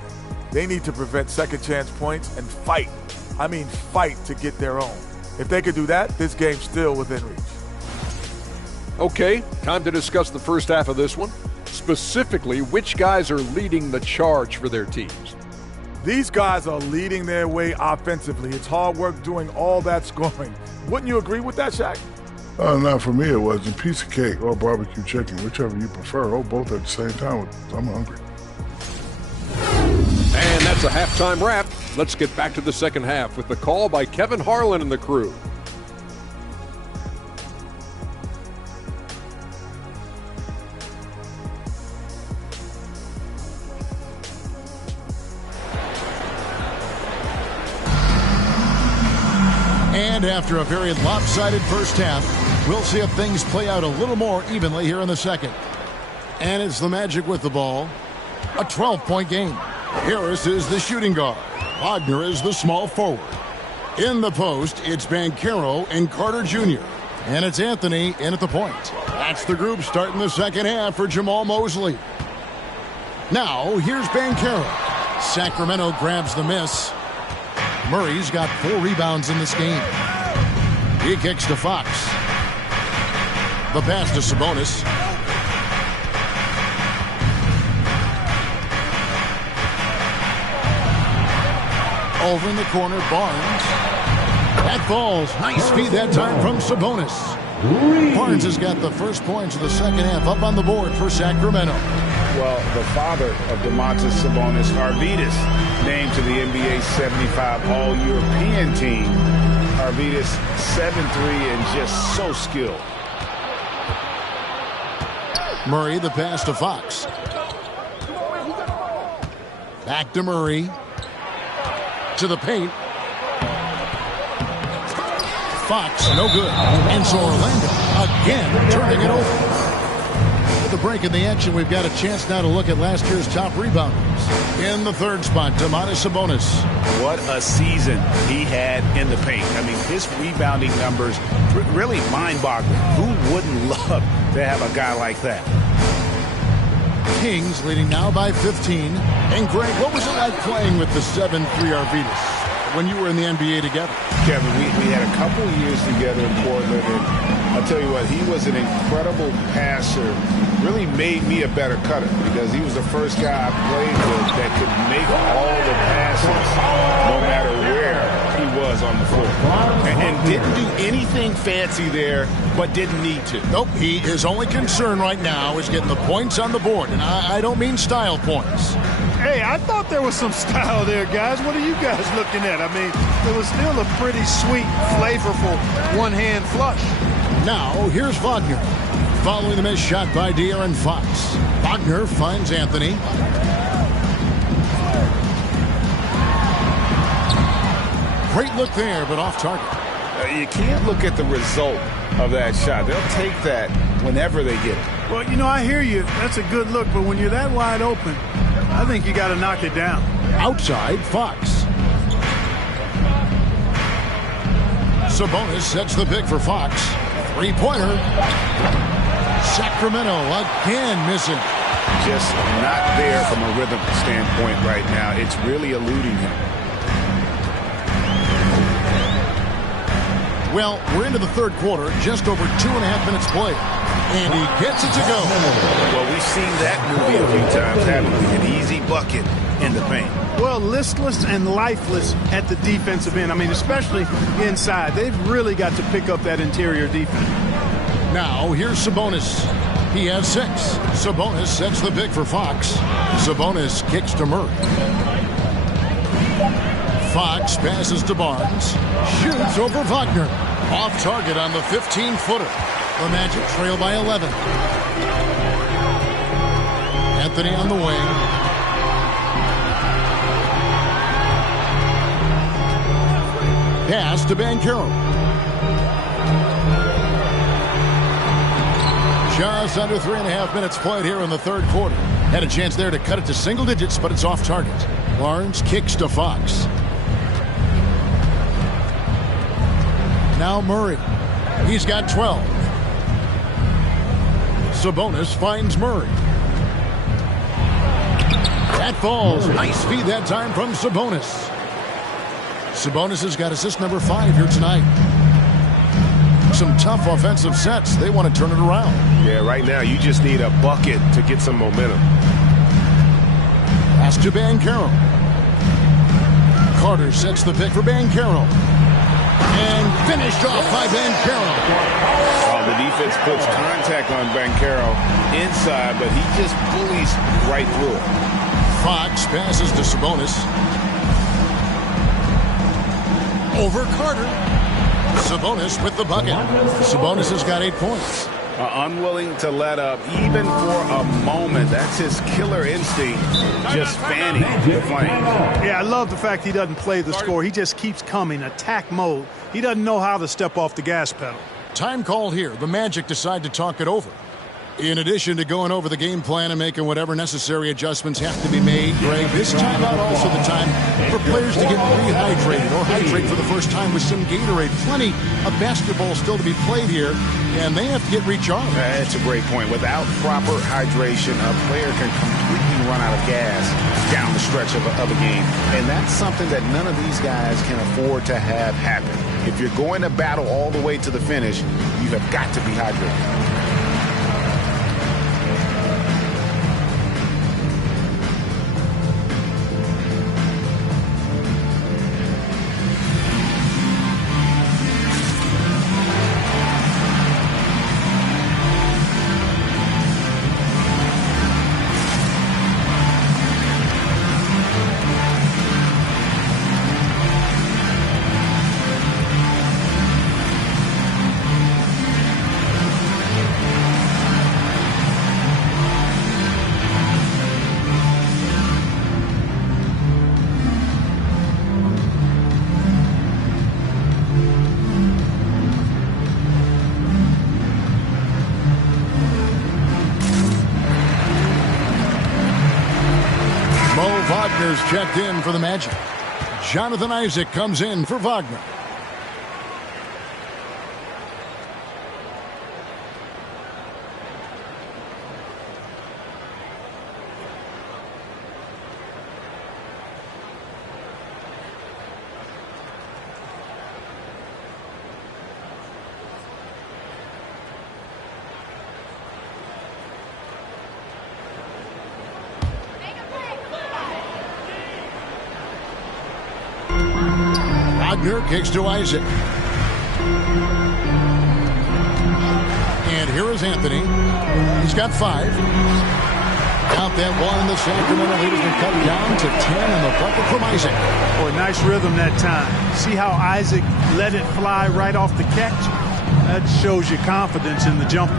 They need to prevent second chance points and fight. I mean fight to get their own. If they could do that, this game's still within reach. Okay, time to discuss the first half of this one. Specifically, which guys are leading the charge for their teams? These guys are leading their way offensively. It's hard work doing all that scoring. Wouldn't you agree with that, Shaq? Not for me, it wasn't. Piece of cake or barbecue chicken, whichever you prefer, or both at the same time. I'm hungry. And that's a halftime wrap. Let's get back to the second half with the call by Kevin Harlan and the crew. And after a very lopsided first half, we'll see if things play out a little more evenly here in the second. And it's the Magic with the ball. A 12-point game. Harris is the shooting guard. Wagner is the small forward. In the post, it's Banchero and Carter Jr. And it's Anthony in at the point. That's the group starting the second half for Jamal Mosley. Now, here's Banchero. Sacramento grabs the miss. Murray's got 4 rebounds in this game. He kicks to Fox. The pass to Sabonis. Over in the corner, Barnes. That falls. Nice feed that time from Sabonis. Barnes has got the first points of the second half up on the board for Sacramento. Well, the father of Domantas Sabonis, Arvydas, named to the NBA 75 All-European team. Arvydas, 7'3", and just so skilled. Murray, the pass to Fox. Back to Murray. To the paint. Fox, no good. And so Orlando, again, turning it over. With the break in the action, we've got a chance now to look at last year's top rebounders. In the third spot, Domantas Sabonis. What a season he had in the paint. I mean, his rebounding numbers, really mind-boggling. Who wouldn't love to have a guy like that? Kings leading now by 15. And Greg, what was it like playing with the 7'3" Arvydas when you were in the NBA together? Kevin, we had a couple of years together in Portland, and I'll tell you what, he was an incredible passer. Really made me a better cutter because he was the first guy I played with that could make all the passes no matter where he was on the floor. And didn't do anything fancy there, but didn't need to. Nope, his only concern right now is getting the points on the board, and I don't mean style points. Hey, I thought there was some style there, guys. What are you guys looking at? I mean, it was still a pretty sweet, flavorful one-hand flush. Now, here's Wagner. Following the missed shot by De'Aaron Fox. Wagner finds Anthony. Great look there, but off target. You can't look at the result of that shot. They'll take that whenever they get it. Well, you know, I hear you. That's a good look, but when you're that wide open, I think you got to knock it down. Outside, Fox. Sabonis sets the pick for Fox. Three-pointer. Sacramento again missing. Just not there from a rhythm standpoint right now. It's really eluding him. Well, we're into the third quarter, just over 2.5 minutes played. And he gets it to go. Well, we've seen that movie a few times, haven't we? An easy bucket in the paint. Well, listless and lifeless at the defensive end. I mean, especially inside. They've really got to pick up that interior defense. Now, here's Sabonis. He has 6. Sabonis sets the pick for Fox. Sabonis kicks to Murray. Fox passes to Barnes. Shoots over Wagner. Off target on the 15-footer. The Magic trail by 11. Anthony on the wing. Pass to Banchero. Just under 3.5 minutes played here in the third quarter. Had a chance there to cut it to single digits, but it's off target. Barnes kicks to Fox. Now Murray. He's got 12. Sabonis finds Murray. That falls. Nice feed that time from Sabonis. Sabonis has got assist number 5 here tonight. Some tough offensive sets. They want to turn it around. Yeah, right now you just need a bucket to get some momentum. Pass to Banchero. Carter sets the pick for Banchero. And finished off by Banchero. Oh, the defense puts contact on Banchero inside, but he just bullies right through it. Fox passes to Sabonis. Over Carter. Sabonis with the bucket. Sabonis has got 8 points. Unwilling to let up even for a moment. That's his killer instinct, just fanning the flames. Yeah, I love the fact he doesn't play the score. He just keeps coming, attack mode. He doesn't know how to step off the gas pedal. Time called here. The Magic decide to talk it over. In addition to going over the game plan and making whatever necessary adjustments have to be made, Greg, this timeout also the time for players to get rehydrated or hydrate for the first time with some Gatorade. Plenty of basketball still to be played here, and they have to get recharged. That's a great point. Without proper hydration, a player can completely run out of gas down the stretch of a game. And that's something that none of these guys can afford to have happen. If you're going to battle all the way to the finish, you have got to be hydrated. Wagner's checked in for the Magic. Jonathan Isaac comes in for Wagner. Wagner kicks to Isaac. And here is Anthony. He's got 5. Count that one. The Sacramento lead has been cut down to 10 in the bucket from Isaac. Boy, nice rhythm that time. See how Isaac let it fly right off the catch? That shows you confidence in the jumper.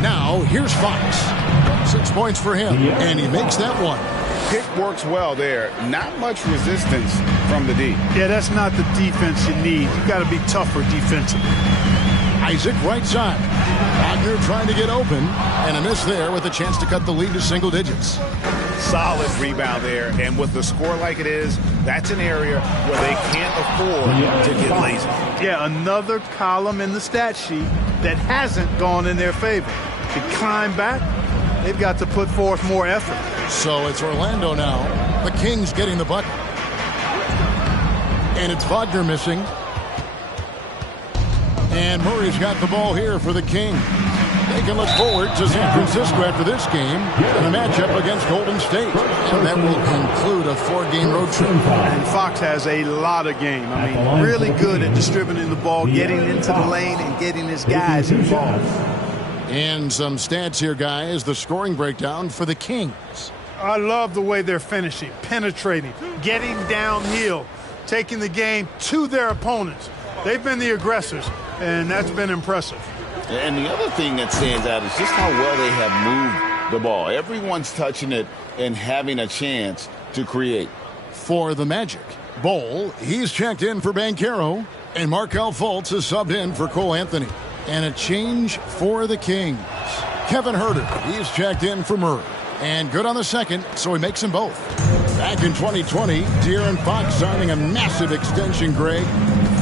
Now, here's Fox. 6 points for him, and he makes that one. Pick works well there. Not much resistance from the D. Yeah, that's not the defense you need. You got to be tougher defensively. Isaac right side. Wagner trying to get open, and a miss there with a chance to cut the lead to single digits. Solid rebound there, and with the score like it is, that's an area where they can't afford to get lazy. Yeah, another column in the stat sheet that hasn't gone in their favor. To climb back, they've got to put forth more effort. So it's Orlando now. The Kings getting the bucket. And it's Wagner missing. And Murray's got the ball here for the Kings. They can look forward to San Francisco after this game in a matchup against Golden State. And that will conclude a 4-game road trip. And Fox has a lot of game. I mean, really good at distributing the ball, getting into the lane, and getting his guys involved. And some stats here, guys. The scoring breakdown for the Kings. I love the way they're finishing, penetrating, getting downhill, taking the game to their opponents. They've been the aggressors, and that's been impressive. And the other thing that stands out is just how well they have moved the ball. Everyone's touching it and having a chance to create. For the Magic, Bowl, he's checked in for Banchero, and Markelle Fultz is subbed in for Cole Anthony. And a change for the Kings. Kevin Huerter, he's checked in for Murray. And good on the second, so he makes them both. Back in 2020, De'Aaron Fox signing a massive extension, Greg.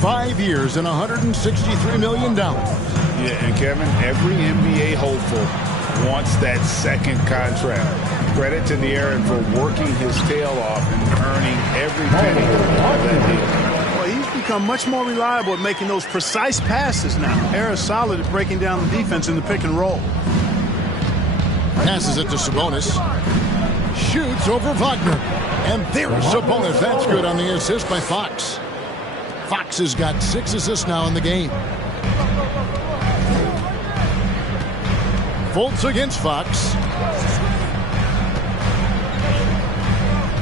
5 years and $163 million. Yeah, and Kevin, every NBA hopeful wants that second contract. Credit to De'Aaron for working his tail off and earning every penny of that deal. Well, he's become much more reliable at making those precise passes now. Harris solid at breaking down the defense in the pick and roll. Passes it to Sabonis. Shoots over Wagner. And there's Sabonis. That's good on the assist by Fox. Fox has got 6 assists now in the game. Fultz against Fox.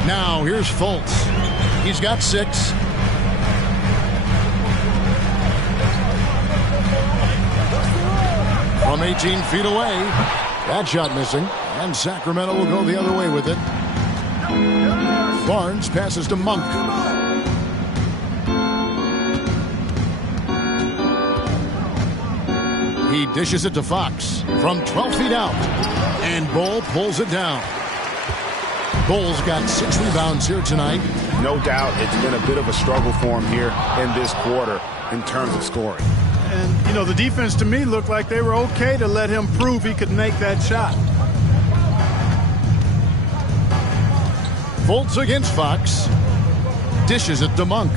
Now here's Fultz. He's got 6. From 18 feet away. That shot missing, and Sacramento will go the other way with it. Barnes passes to Monk. He dishes it to Fox from 12 feet out, and Bull pulls it down. Bull's got 6 rebounds here tonight. No doubt it's been a bit of a struggle for him here in this quarter in terms of scoring. And, you know, the defense to me looked like they were okay to let him prove he could make that shot. Fultz against Fox. Dishes it to Monk.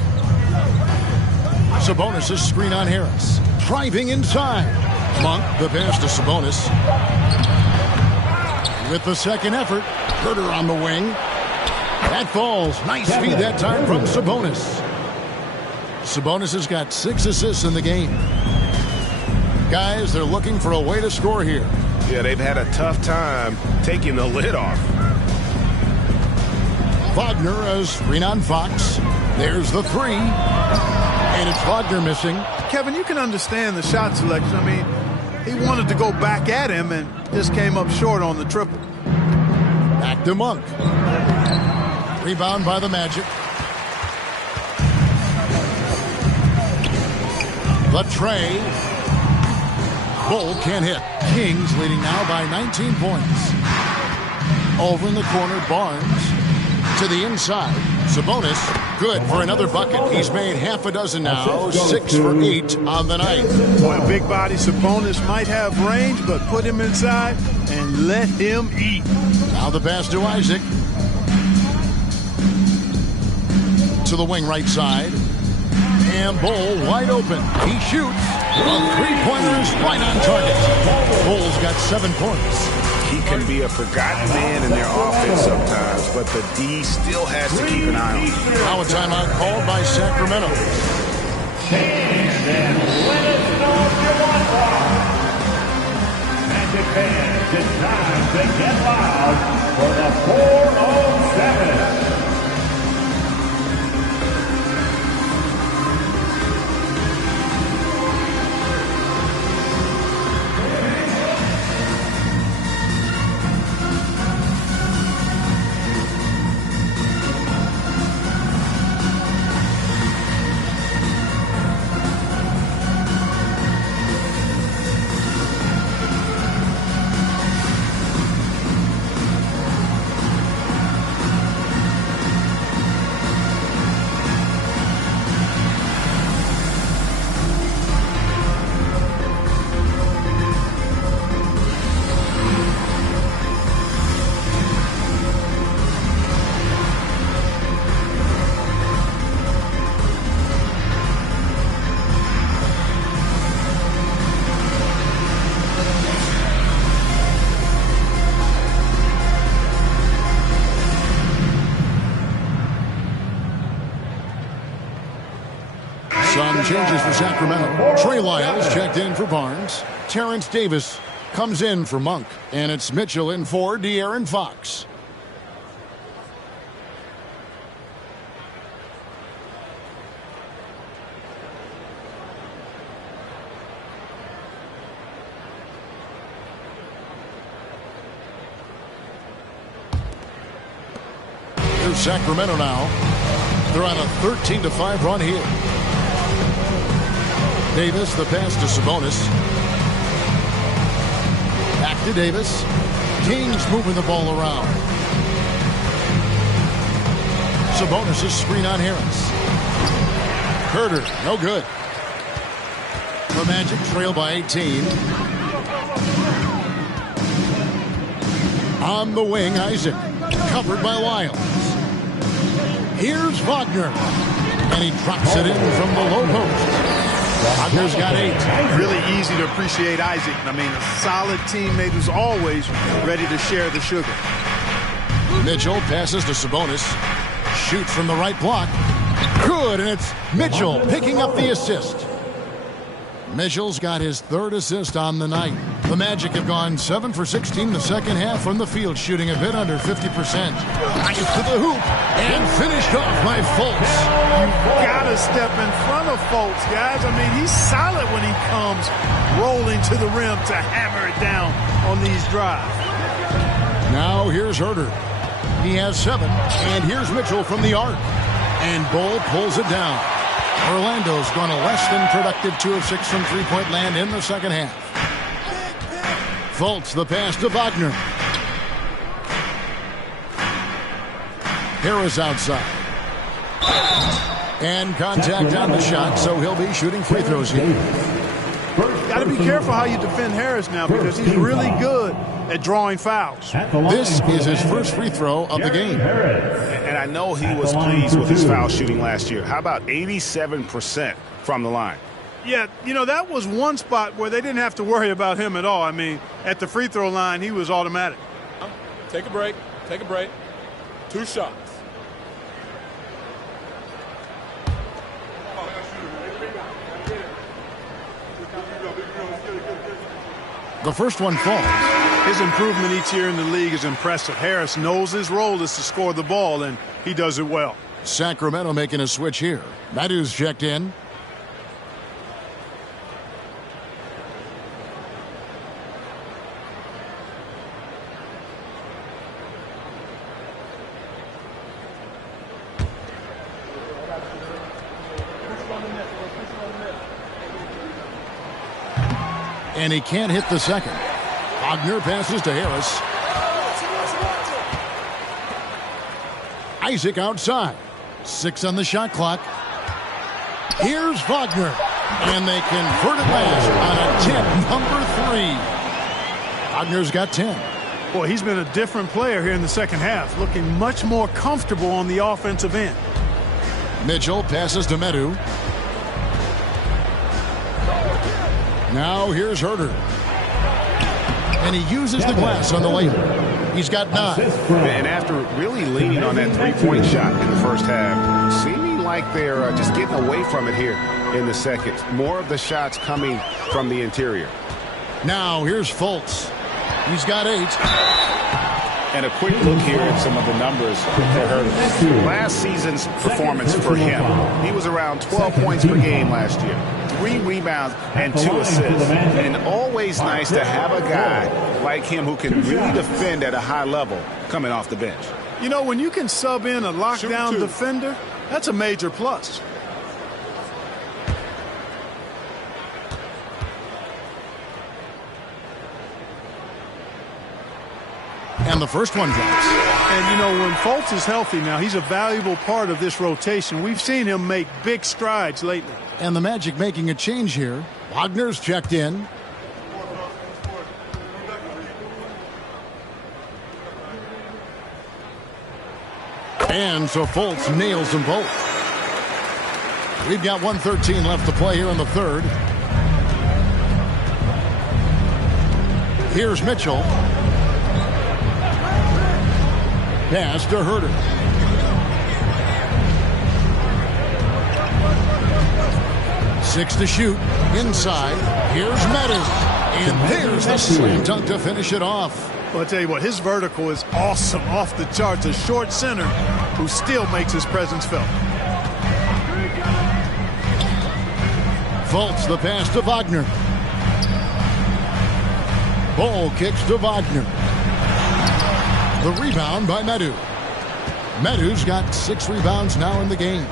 Sabonis' screen on Harris. Driving inside. Monk, the pass to Sabonis. With the second effort, Herter on the wing. That falls. Nice feed that time from Sabonis. Sabonis has got 6 assists in the game. Guys, they're looking for a way to score here. Yeah, they've had a tough time taking the lid off. Wagner as screen on Fox. There's the 3. And it's Wagner missing. Kevin, you can understand the shot selection. I mean, he wanted to go back at him and just came up short on the triple. Back to Monk. Rebound by the Magic. The tray. Bull can't hit. Kings leading now by 19 points. Over in the corner, Barnes. To the inside. Sabonis, good for another bucket. He's made half a dozen now. 6 for 8 on the night. Boy, a big body Sabonis might have range, but put him inside and let him eat. Now the pass to Isaac. To the wing right side. And Bull wide open. He shoots. The three-pointer is right on target. Bull's got 7 points. He can be a forgotten man in their offense sometimes, but the D still has to keep an eye on him. Now a timeout called by Sacramento. Stand and let us know if you want one. Magic fans, it's time to get loud for the 407. Some changes for Sacramento. Trey Lyles checked in for Barnes. Terrence Davis comes in for Monk. And it's Mitchell in for De'Aaron Fox. Here's Sacramento now. They're on a 13-5 run here. Davis, the pass to Sabonis. Back to Davis. Kings moving the ball around. Sabonis' screen on Harris. Herter, no good. The Magic trail by 18. On the wing, Isaac. Covered by Lyles. Here's Wagner. And he drops it in from the low post. Wagner's got 8. Really easy to appreciate Isaac. I mean, a solid teammate who's always ready to share the sugar. Mitchell passes to Sabonis. Shoots from the right block. Good, and it's Mitchell picking up the assist. Mitchell's got his 3rd assist on the night. The Magic have gone 7 for 16 the second half from the field, shooting a bit under 50%. Nice to the hoop, and finished off by Fultz. You've got to step in front of Fultz, guys. I mean, he's solid when he comes rolling to the rim to hammer it down on these drives. Now here's Herter. He has 7, and here's Mitchell from the arc. And Bull pulls it down. Orlando's gone a less than productive 2 of 6 from three-point land in the second half. Fultz, the pass to Wagner. Harris outside. And contact on the shot, so he'll be shooting free throws here. Got to be careful how you defend Harris now, because he's really good at drawing fouls. This is his first free throw of the game. And I know he was pleased with his foul shooting last year. How about 87% from the line? Yeah, you know, that was one spot where they didn't have to worry about him at all. I mean, at the free throw line, he was automatic. Take a break. Take a break. 2 shots. The first one falls. His improvement each year in the league is impressive. Harris knows his role is to score the ball, and he does it well. Sacramento making a switch here. Madu's checked in. And he can't hit the second. Wagner passes to Harris. Isaac outside. 6 on the shot clock. Here's Wagner. And they convert it last on a 10, number 3. Wagner's got 10. Boy, he's been a different player here in the second half, looking much more comfortable on the offensive end. Mitchell passes to Medu. Now here's Herter. And he uses the glass on the layup. He's got 9. And after really leaning on that three-point shot in the first half, seeming like they're just getting away from it here in the second. More of the shots coming from the interior. Now here's Fultz. He's got 8. And a quick look here at some of the numbers for Herter. Last season's performance for him, he was around 12 points per game last year. 3 rebounds and 2 assists. And always nice to have a guy like him who can really defend at a high level coming off the bench. You know, when you can sub in a lockdown defender, that's a major plus. And the first one drops. And, you know, when Fultz is healthy now, he's a valuable part of this rotation. We've seen him make big strides lately. And the Magic making a change here. Wagner's checked in. And so Fultz nails them both. We've got 1:13 left to play here in the third. Here's Mitchell. Pass to Herter. Six to shoot. Inside. Here's Medu. And there's the slam dunk to finish it off. Well, I'll tell you what, his vertical is awesome, off the charts. A short center who still makes his presence felt. Fultz the pass to Wagner. Ball kicks to Wagner. The rebound by Medu. Medu's got 6 rebounds now in the game.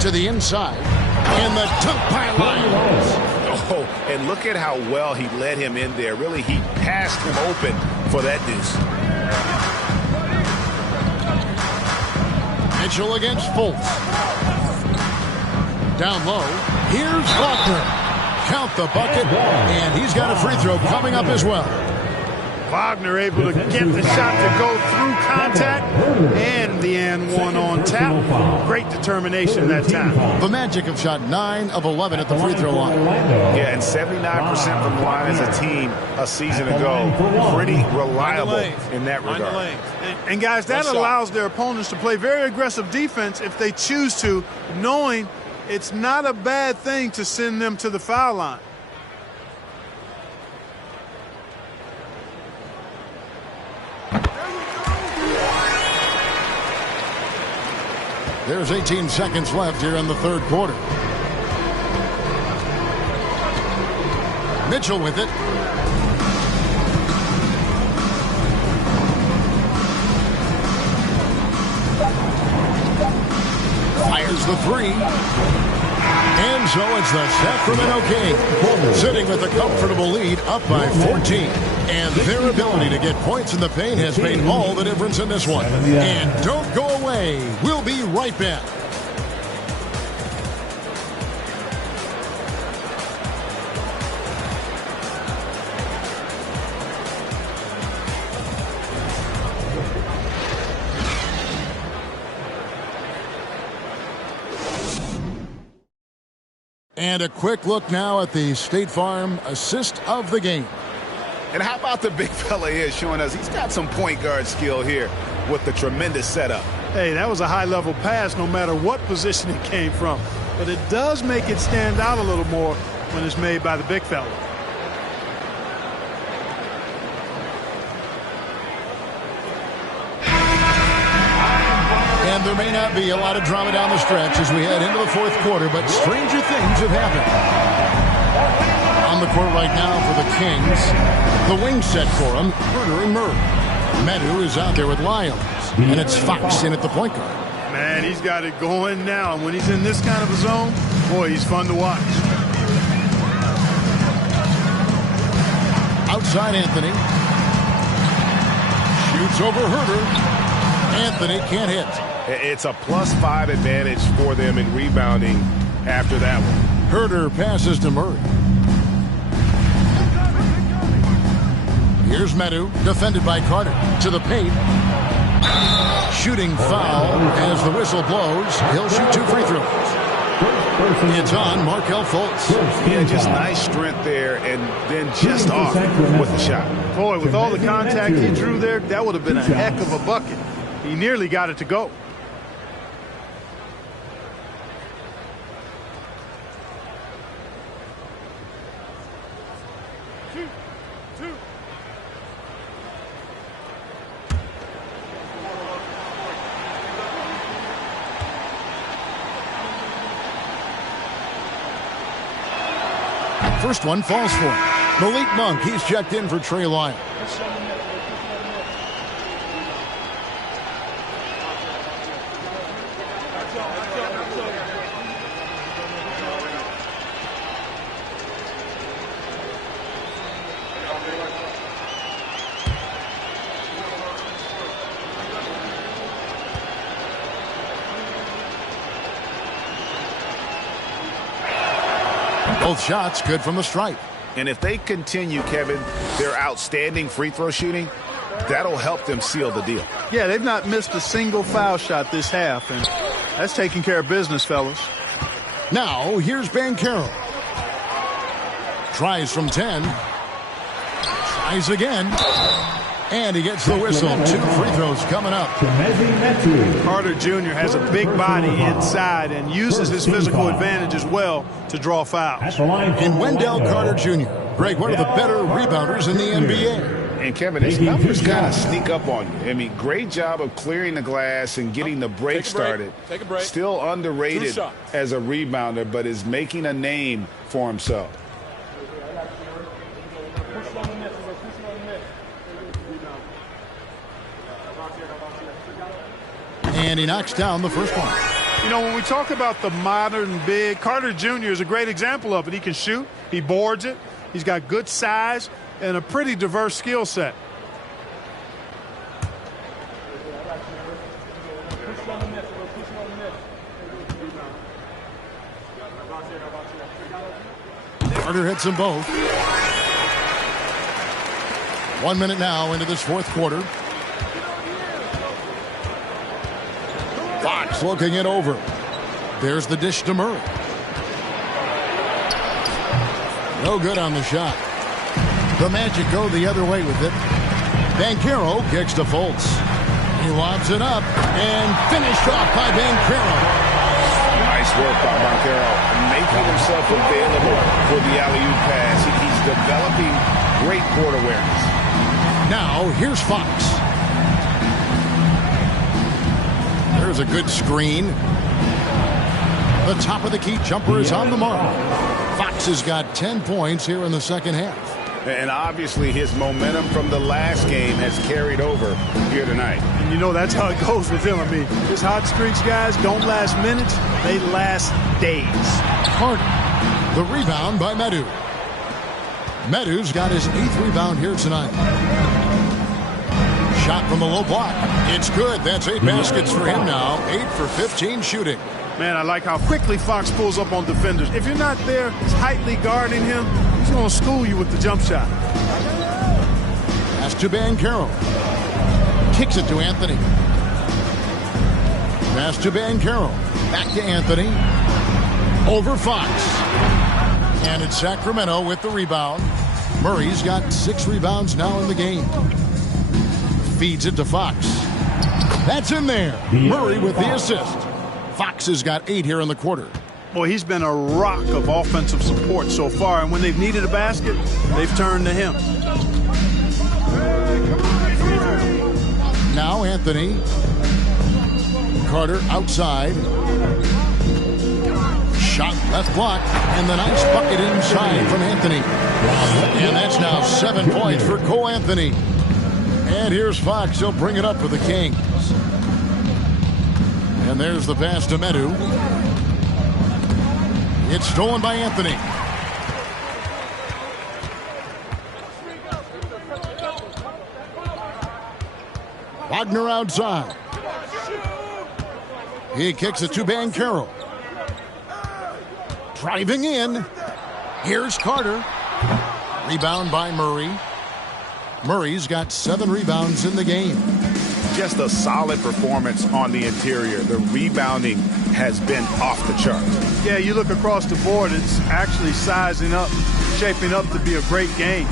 To the inside. And the dunk by Lyons. Oh, and look at how well he led him in there. Really, he passed him open for that deuce. Mitchell against Fultz. Down low. Here's Wagner. Count the bucket. And he's got a free throw coming up as well. Wagner able to get the shot to go through contact and the and one on tap. Great determination that time. The Magic have shot 9 of 11 at the free throw line. Yeah, and 79% from the line as a team a season ago. Pretty reliable in that regard. And guys, that allows their opponents to play very aggressive defense if they choose to, knowing it's not a bad thing to send them to the foul line. There's 18 seconds left here in the third quarter. Mitchell with it. Fires the 3. And so it's the Sacramento Kings sitting with a comfortable lead up by 14. And their ability to get points in the paint has made all the difference in this one. And don't go away. We'll be right back. And a quick look now at the State Farm assist of the game. And how about the big fella here showing us he's got some point guard skill here with the tremendous setup. Hey, that was a high-level pass no matter what position it came from. But it does make it stand out a little more when it's made by the big fella. And there may not be a lot of drama down the stretch as we head into the fourth quarter, but stranger things have happened. On the court right now for the Kings, the wing set for them, Herder and Murray. Medu is out there with Lyons, and it's Fox in at the point guard. Man, he's got it going now. And when he's in this kind of a zone, boy, he's fun to watch. Outside Anthony. Shoots over Herder. Anthony can't hit. It's a +5 advantage for them in rebounding after that one. Herder passes to Murray. Here's Medu, defended by Carter. To the paint. Shooting foul as the whistle blows. He'll shoot 2 free throws. It's on Markelle Fultz. Yeah, just nice strength there and then just off with the shot. Boy, with all the contact he drew there, that would have been a heck of a bucket. He nearly got it to go. First one falls for him. Malik Monk, he's checked in for Trey Lyons. Both shots good from the stripe. And if they continue, Kevin, their outstanding free throw shooting, that'll help them seal the deal. Yeah, they've not missed a single foul shot this half, and that's taking care of business, fellas. Now, here's Banchero. Tries from 10. Tries again. And he gets the whistle. 2 free throws coming up. Carter Jr. has a big body inside and uses his physical advantage as well to draw fouls. And Wendell Carter Jr., Greg, one of the better rebounders in the NBA. And, Kevin, his numbers kind of sneak up on you. I mean, great job of clearing the glass and getting the break started. Take a break. Still underrated as a rebounder, but is making a name for himself. And he knocks down the first one. You know, when we talk about the modern big, Carter Jr. is a great example of it. He can shoot. He boards it. He's got good size and a pretty diverse skill set. Carter hits them both. 1 minute now into this fourth quarter. Fox looking it over. There's the dish to Murray. No good on the shot. The Magic go the other way with it. Banchero kicks to Fultz. He lobs it up and finished off by Banchero. Nice work by Banchero, making himself available for the alley-oop pass. He's developing great court awareness. Now here's Fox. There's a good screen. The top of the key jumper is on the mark. Fox has got 10 points here in the second half. And obviously his momentum from the last game has carried over here tonight. And you know that's how it goes with him. I mean, his hot streaks, guys, don't last minutes. They last days. Carter. The rebound by Medu. Medu's got his 8th rebound here tonight. Shot from the low block. It's good. That's 8 baskets for him now. 8 for 15 shooting. Man, I like how quickly Fox pulls up on defenders. If you're not there tightly guarding him, he's going to school you with the jump shot. Pass to Banchero. Kicks it to Anthony. Pass to Banchero. Back to Anthony. Over Fox. And it's Sacramento with the rebound. Murray's got 6 rebounds now in the game. Feeds it to Fox. That's in there. Murray with the assist. Fox has got 8 here in the quarter. Boy, he's been a rock of offensive support so far, and when they've needed a basket, they've turned to him. Now Anthony. Carter outside. Shot left block, and the nice bucket inside from Anthony. And that's now 7 points for Cole Anthony. And here's Fox. He'll bring it up for the Kings. And there's the pass to Medu. It's stolen by Anthony. Wagner outside. He kicks it to Banchero. Driving in. Here's Carter. Rebound by Murray. Murray's got 7 rebounds in the game. Just a solid performance on the interior. The rebounding has been off the chart. Yeah, you look across the board, it's actually sizing up, shaping up to be a great game.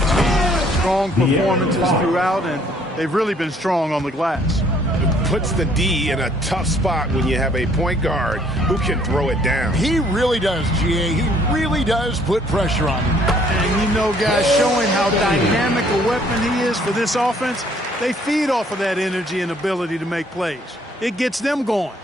Strong performances throughout, and they've really been strong on the glass. It puts the D in a tough spot when you have a point guard who can throw it down. He really does, GA. He really does put pressure on him. And you know, guys, showing how dynamic a weapon he is for this offense, they feed off of that energy and ability to make plays. It gets them going.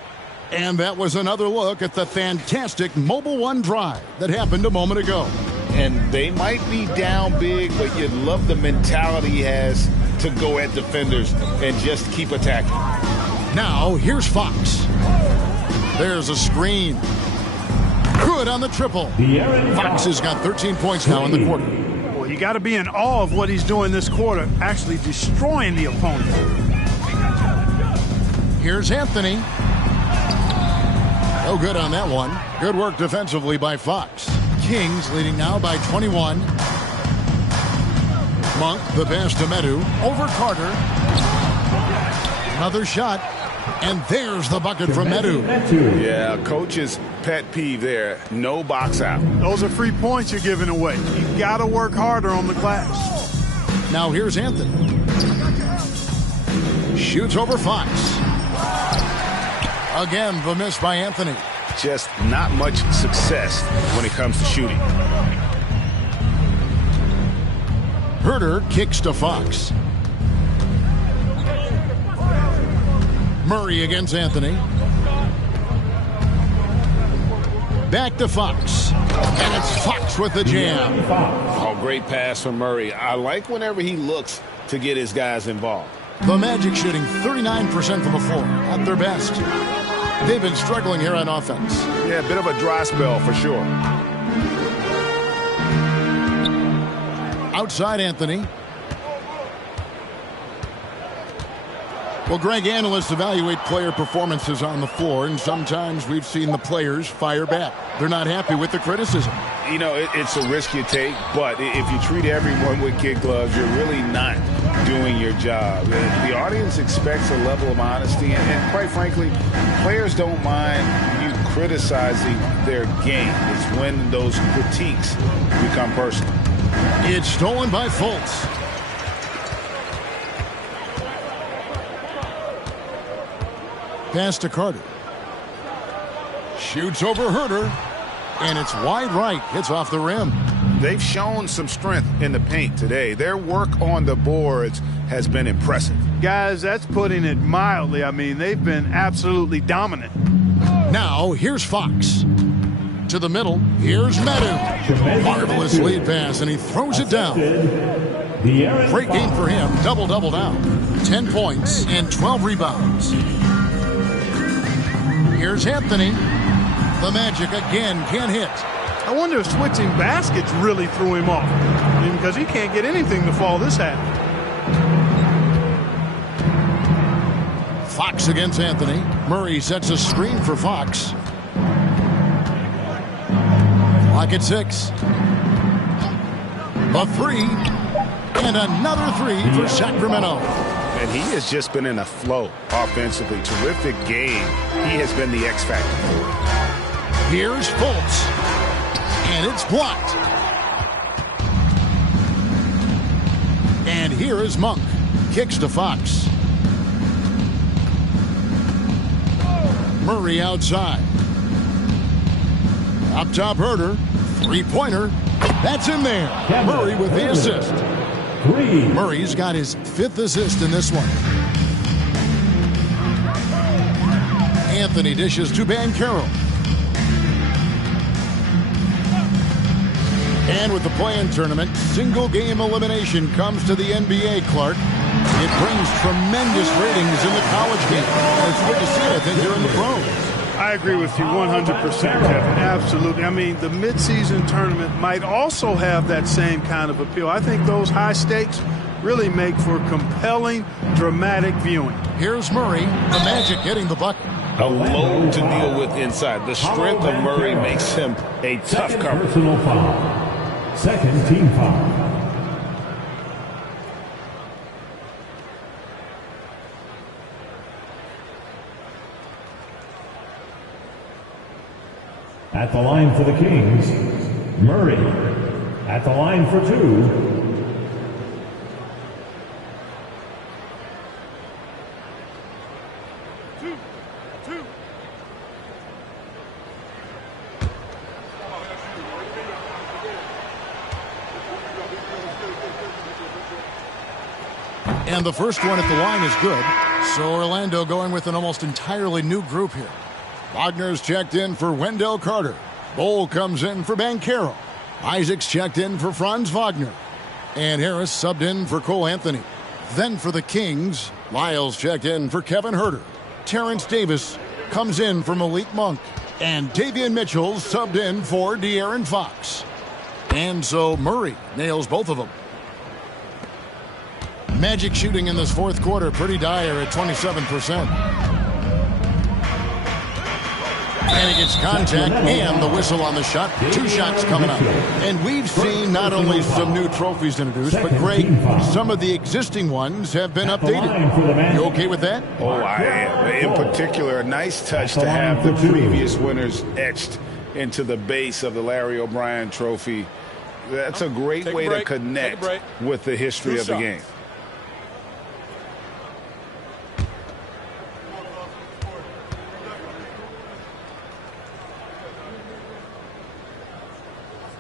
And that was another look at the fantastic Mobile One drive that happened a moment ago. And they might be down big, but you'd love the mentality he has to go at defenders and just keep attacking. Now, here's Fox. There's a screen. Good on the triple. Fox has got 13 points now in the quarter. Well, you got to be in awe of what he's doing this quarter, actually destroying the opponent. Here's Anthony. No good on that one. Good work defensively by Fox. Kings leading now by 21. Monk, the pass to Medu. Over Carter. Another shot. And there's the bucket from Medu. Yeah, coach's pet peeve there. No box out. Those are free points you're giving away. You got to work harder on the glass. Now here's Anthony. Shoots over Fox. Again, the miss by Anthony. Just not much success when it comes to shooting. Herter kicks to Fox. Murray against Anthony. Back to Fox. And it's Fox with the jam. Oh, great pass from Murray. I like whenever he looks to get his guys involved. The Magic shooting 39% from the floor at their best. They've been struggling here on offense. Yeah, a bit of a dry spell for sure. Outside Anthony. Well, Greg, analysts evaluate player performances on the floor, and sometimes we've seen the players fire back. They're not happy with the criticism. You know, it's a risk you take, but if you treat everyone with kid gloves, you're really not doing your job. The audience expects a level of honesty, and quite frankly, players don't mind you criticizing their game. It's when those critiques become personal. It's stolen by Fultz. Pass to Carter. Shoots over Herter. And it's wide right. Hits off the rim. They've shown some strength in the paint today. Their work on the boards has been impressive. Guys, that's putting it mildly. I mean, they've been absolutely dominant. Now, here's Fox. To the middle. Here's Medu. Marvelous lead pass, and he throws it down. Great game for him. Double-double now. 10 points and 12 rebounds. Here's Anthony. The Magic again can't hit. I wonder if switching baskets really threw him off. I mean, because he can't get anything to fall this half. Fox against Anthony. Murray sets a screen for Fox. Clock at 6. A 3. And another 3 for Sacramento. And he has just been in a flow offensively. Terrific game. He has been the X factor. Here's Fultz. And it's blocked. And here is Monk. Kicks to Fox. Murray outside. Up top, Herder. Three-pointer. That's in there. Murray with the assist. Murray's got his 5th assist in this one. Anthony dishes to Banchero. And with the play-in tournament, single-game elimination comes to the NBA, Clark. It brings tremendous ratings in the college game. And it's good to see it, I think, here in the pros. I agree with you 100%, Kevin. Absolutely. I mean, the midseason tournament might also have that same kind of appeal. I think those high stakes really make for compelling, dramatic viewing. Here's Murray, the Magic getting the bucket. A load to deal with inside. The strength of Murray makes him a tough cover. Personal foul. Second team foul. At the line for the Kings, Murray. At the line for 2. And the first one at the line is good. So Orlando going with an almost entirely new group here. Wagner's checked in for Wendell Carter. Bowl comes in for Banchero. Isaacs checked in for Franz Wagner. And Harris subbed in for Cole Anthony. Then for the Kings, Lyles checked in for Kevin Herter. Terrence Davis comes in for Malik Monk. And Davion Mitchell subbed in for De'Aaron Fox. And so Murray nails both of them. Magic shooting in this fourth quarter pretty dire at 27%. And he gets contact and the whistle on the shot. 2 shots coming up. And we've seen not only some new trophies introduced, but Greg, some of the existing ones have been updated. You okay with that? Oh, I am. In particular, a nice touch to have the previous winners etched into the base of the Larry O'Brien trophy. That's a great way to connect with the history of the game.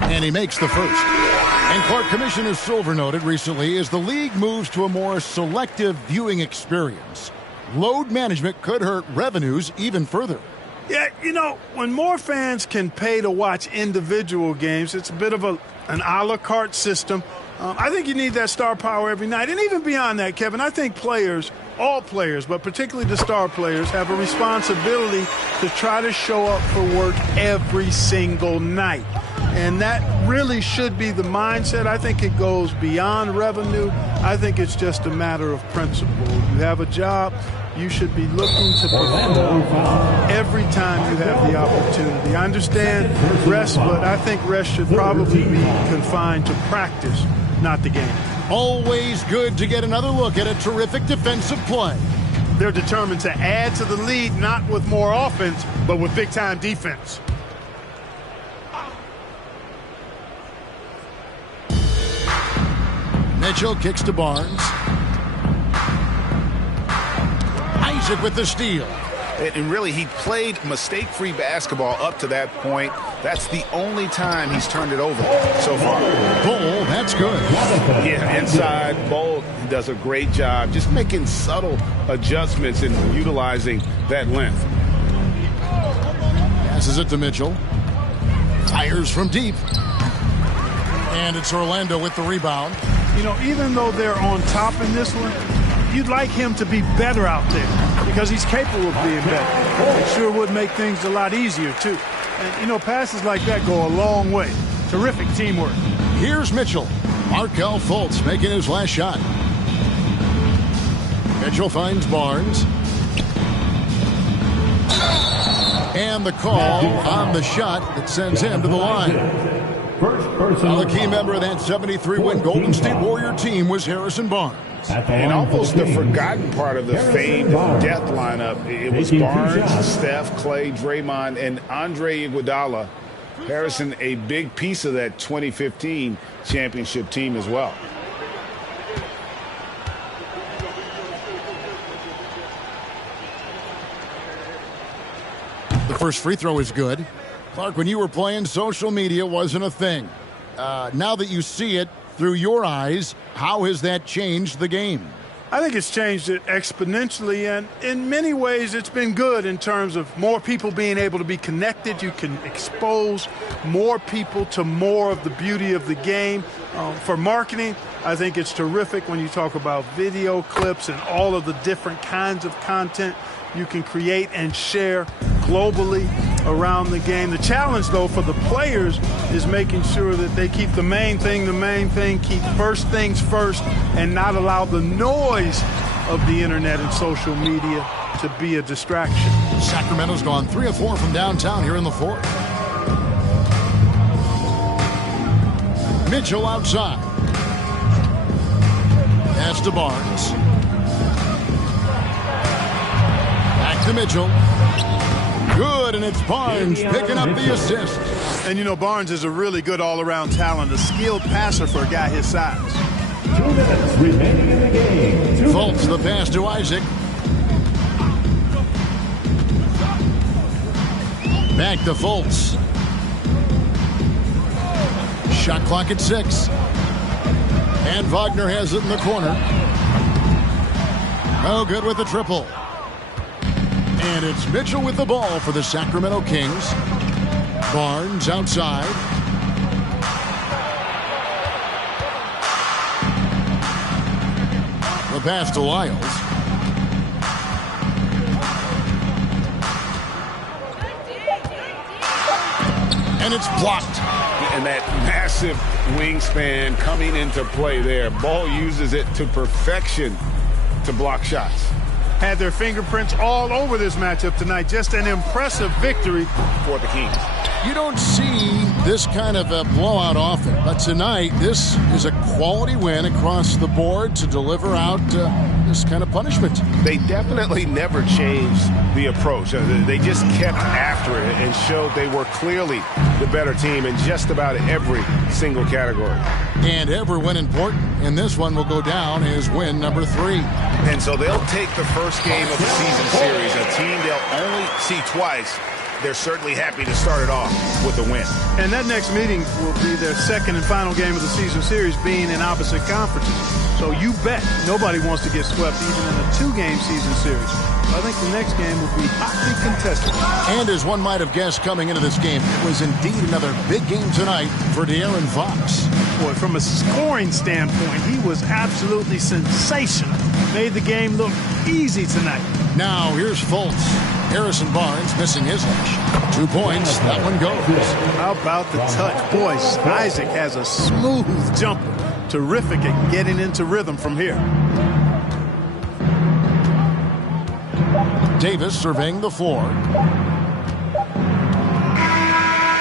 And he makes the first. And Clark, Commissioner Silver noted recently, as the league moves to a more selective viewing experience, load management could hurt revenues even further. Yeah, you know, when more fans can pay to watch individual games, it's a bit of an a la carte system. I think you need that star power every night. And even beyond that, Kevin, I think players, all players, but particularly the star players, have a responsibility to try to show up for work every single night. And that really should be the mindset. I think it goes beyond revenue. I think it's just a matter of principle. You have a job, you should be looking to perform every time you have the opportunity. I understand rest, but I think rest should probably be confined to practice, not the game. Always good to get another look at a terrific defensive play. They're determined to add to the lead, not with more offense, but with big-time defense. Mitchell kicks to Barnes. Isaac with the steal. And really, he played mistake-free basketball up to that point. That's the only time he's turned it over so far. Bull, that's good. Yeah, inside, Bull does a great job just making subtle adjustments and utilizing that length. Passes it to Mitchell. Fires from deep. And it's Orlando with the rebound. You know, even though they're on top in this one, you'd like him to be better out there because he's capable of being better. It sure would make things a lot easier, too. And, you know, passes like that go a long way. Terrific teamwork. Here's Mitchell. Markelle Fultz making his last shot. Mitchell finds Barnes. And the call on the shot that sends him to the line. Well, a key member of that 73-win Golden State Warrior team was Harrison Barnes. And almost the forgotten part of the famed death lineup, it was Barnes, Steph, Clay, Draymond, and Andre Iguodala. Harrison, a big piece of that 2015 championship team as well. first free throw is good. Clark, when you were playing, social media wasn't a thing. Now that you see it through your eyes, how has that changed the game? I think it's changed it exponentially, and in many ways it's been good in terms of more people being able to be connected. You can expose more people to more of the beauty of the game. For marketing, I think it's terrific when you talk about video clips and all of the different kinds of content you can create and share globally around the game. The challenge, though, for the players is making sure that they keep the main thing, keep first things first, and not allow the noise of the internet and social media to be a distraction. Sacramento's gone 3 of 4 from downtown here in the fourth. Mitchell outside. Pass to Barnes. Back to Mitchell. Good, and it's Barnes picking up the assist. And you know, Barnes is a really good all-around talent, a skilled passer for a guy his size. 2 minutes remaining in the game. Fultz the pass to Isaac. Back to Fultz. Shot clock at 6. And Wagner has it in the corner. Oh, good with the triple. And it's Mitchell with the ball for the Sacramento Kings. Barnes outside. The pass to Lyles. And it's blocked. And that massive wingspan coming into play there. Ball uses it to perfection to block shots. Had their fingerprints all over this matchup tonight. Just an impressive victory for the Kings. You don't see this kind of a blowout often, but tonight this is a quality win across the board to deliver out this kind of punishment. They definitely never changed the approach. They just kept after it and showed they were clearly the better team in just about every single category. And every win important, and this one will go down as win number 3. And so they'll take the first game of the season series, a team they'll only see twice. They're certainly happy to start it off with a win. And that next meeting will be their second and final game of the season series, being in opposite conferences. So you bet nobody wants to get swept even in a 2-game season series. I think the next game will be hotly contested. And as one might have guessed coming into this game, it was indeed another big game tonight for De'Aaron Fox. Boy, from a scoring standpoint, he was absolutely sensational. Made the game look easy tonight. Now here's Fultz. Harrison Barnes missing his edge. 2 points. That one goes. How about the touch? Boy, Isaac has a smooth jumper. Terrific at getting into rhythm from here. Davis surveying the floor.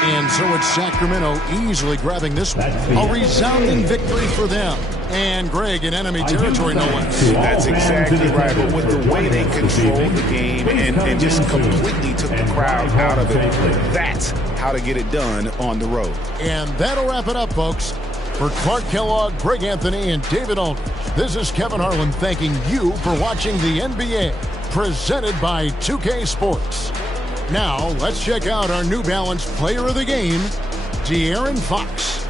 And so it's Sacramento easily grabbing this one. A resounding victory for them. And Greg in enemy territory, no less. That's exactly right. But with the way they controlled the game and just completely took the crowd out of it, that's how to get it done on the road. And that'll wrap it up, folks. For Clark Kellogg, Greg Anthony, and David Aldridge, this is Kevin Harlan thanking you for watching the NBA, presented by 2K Sports. Now, let's check out our New Balance player of the game, De'Aaron Fox.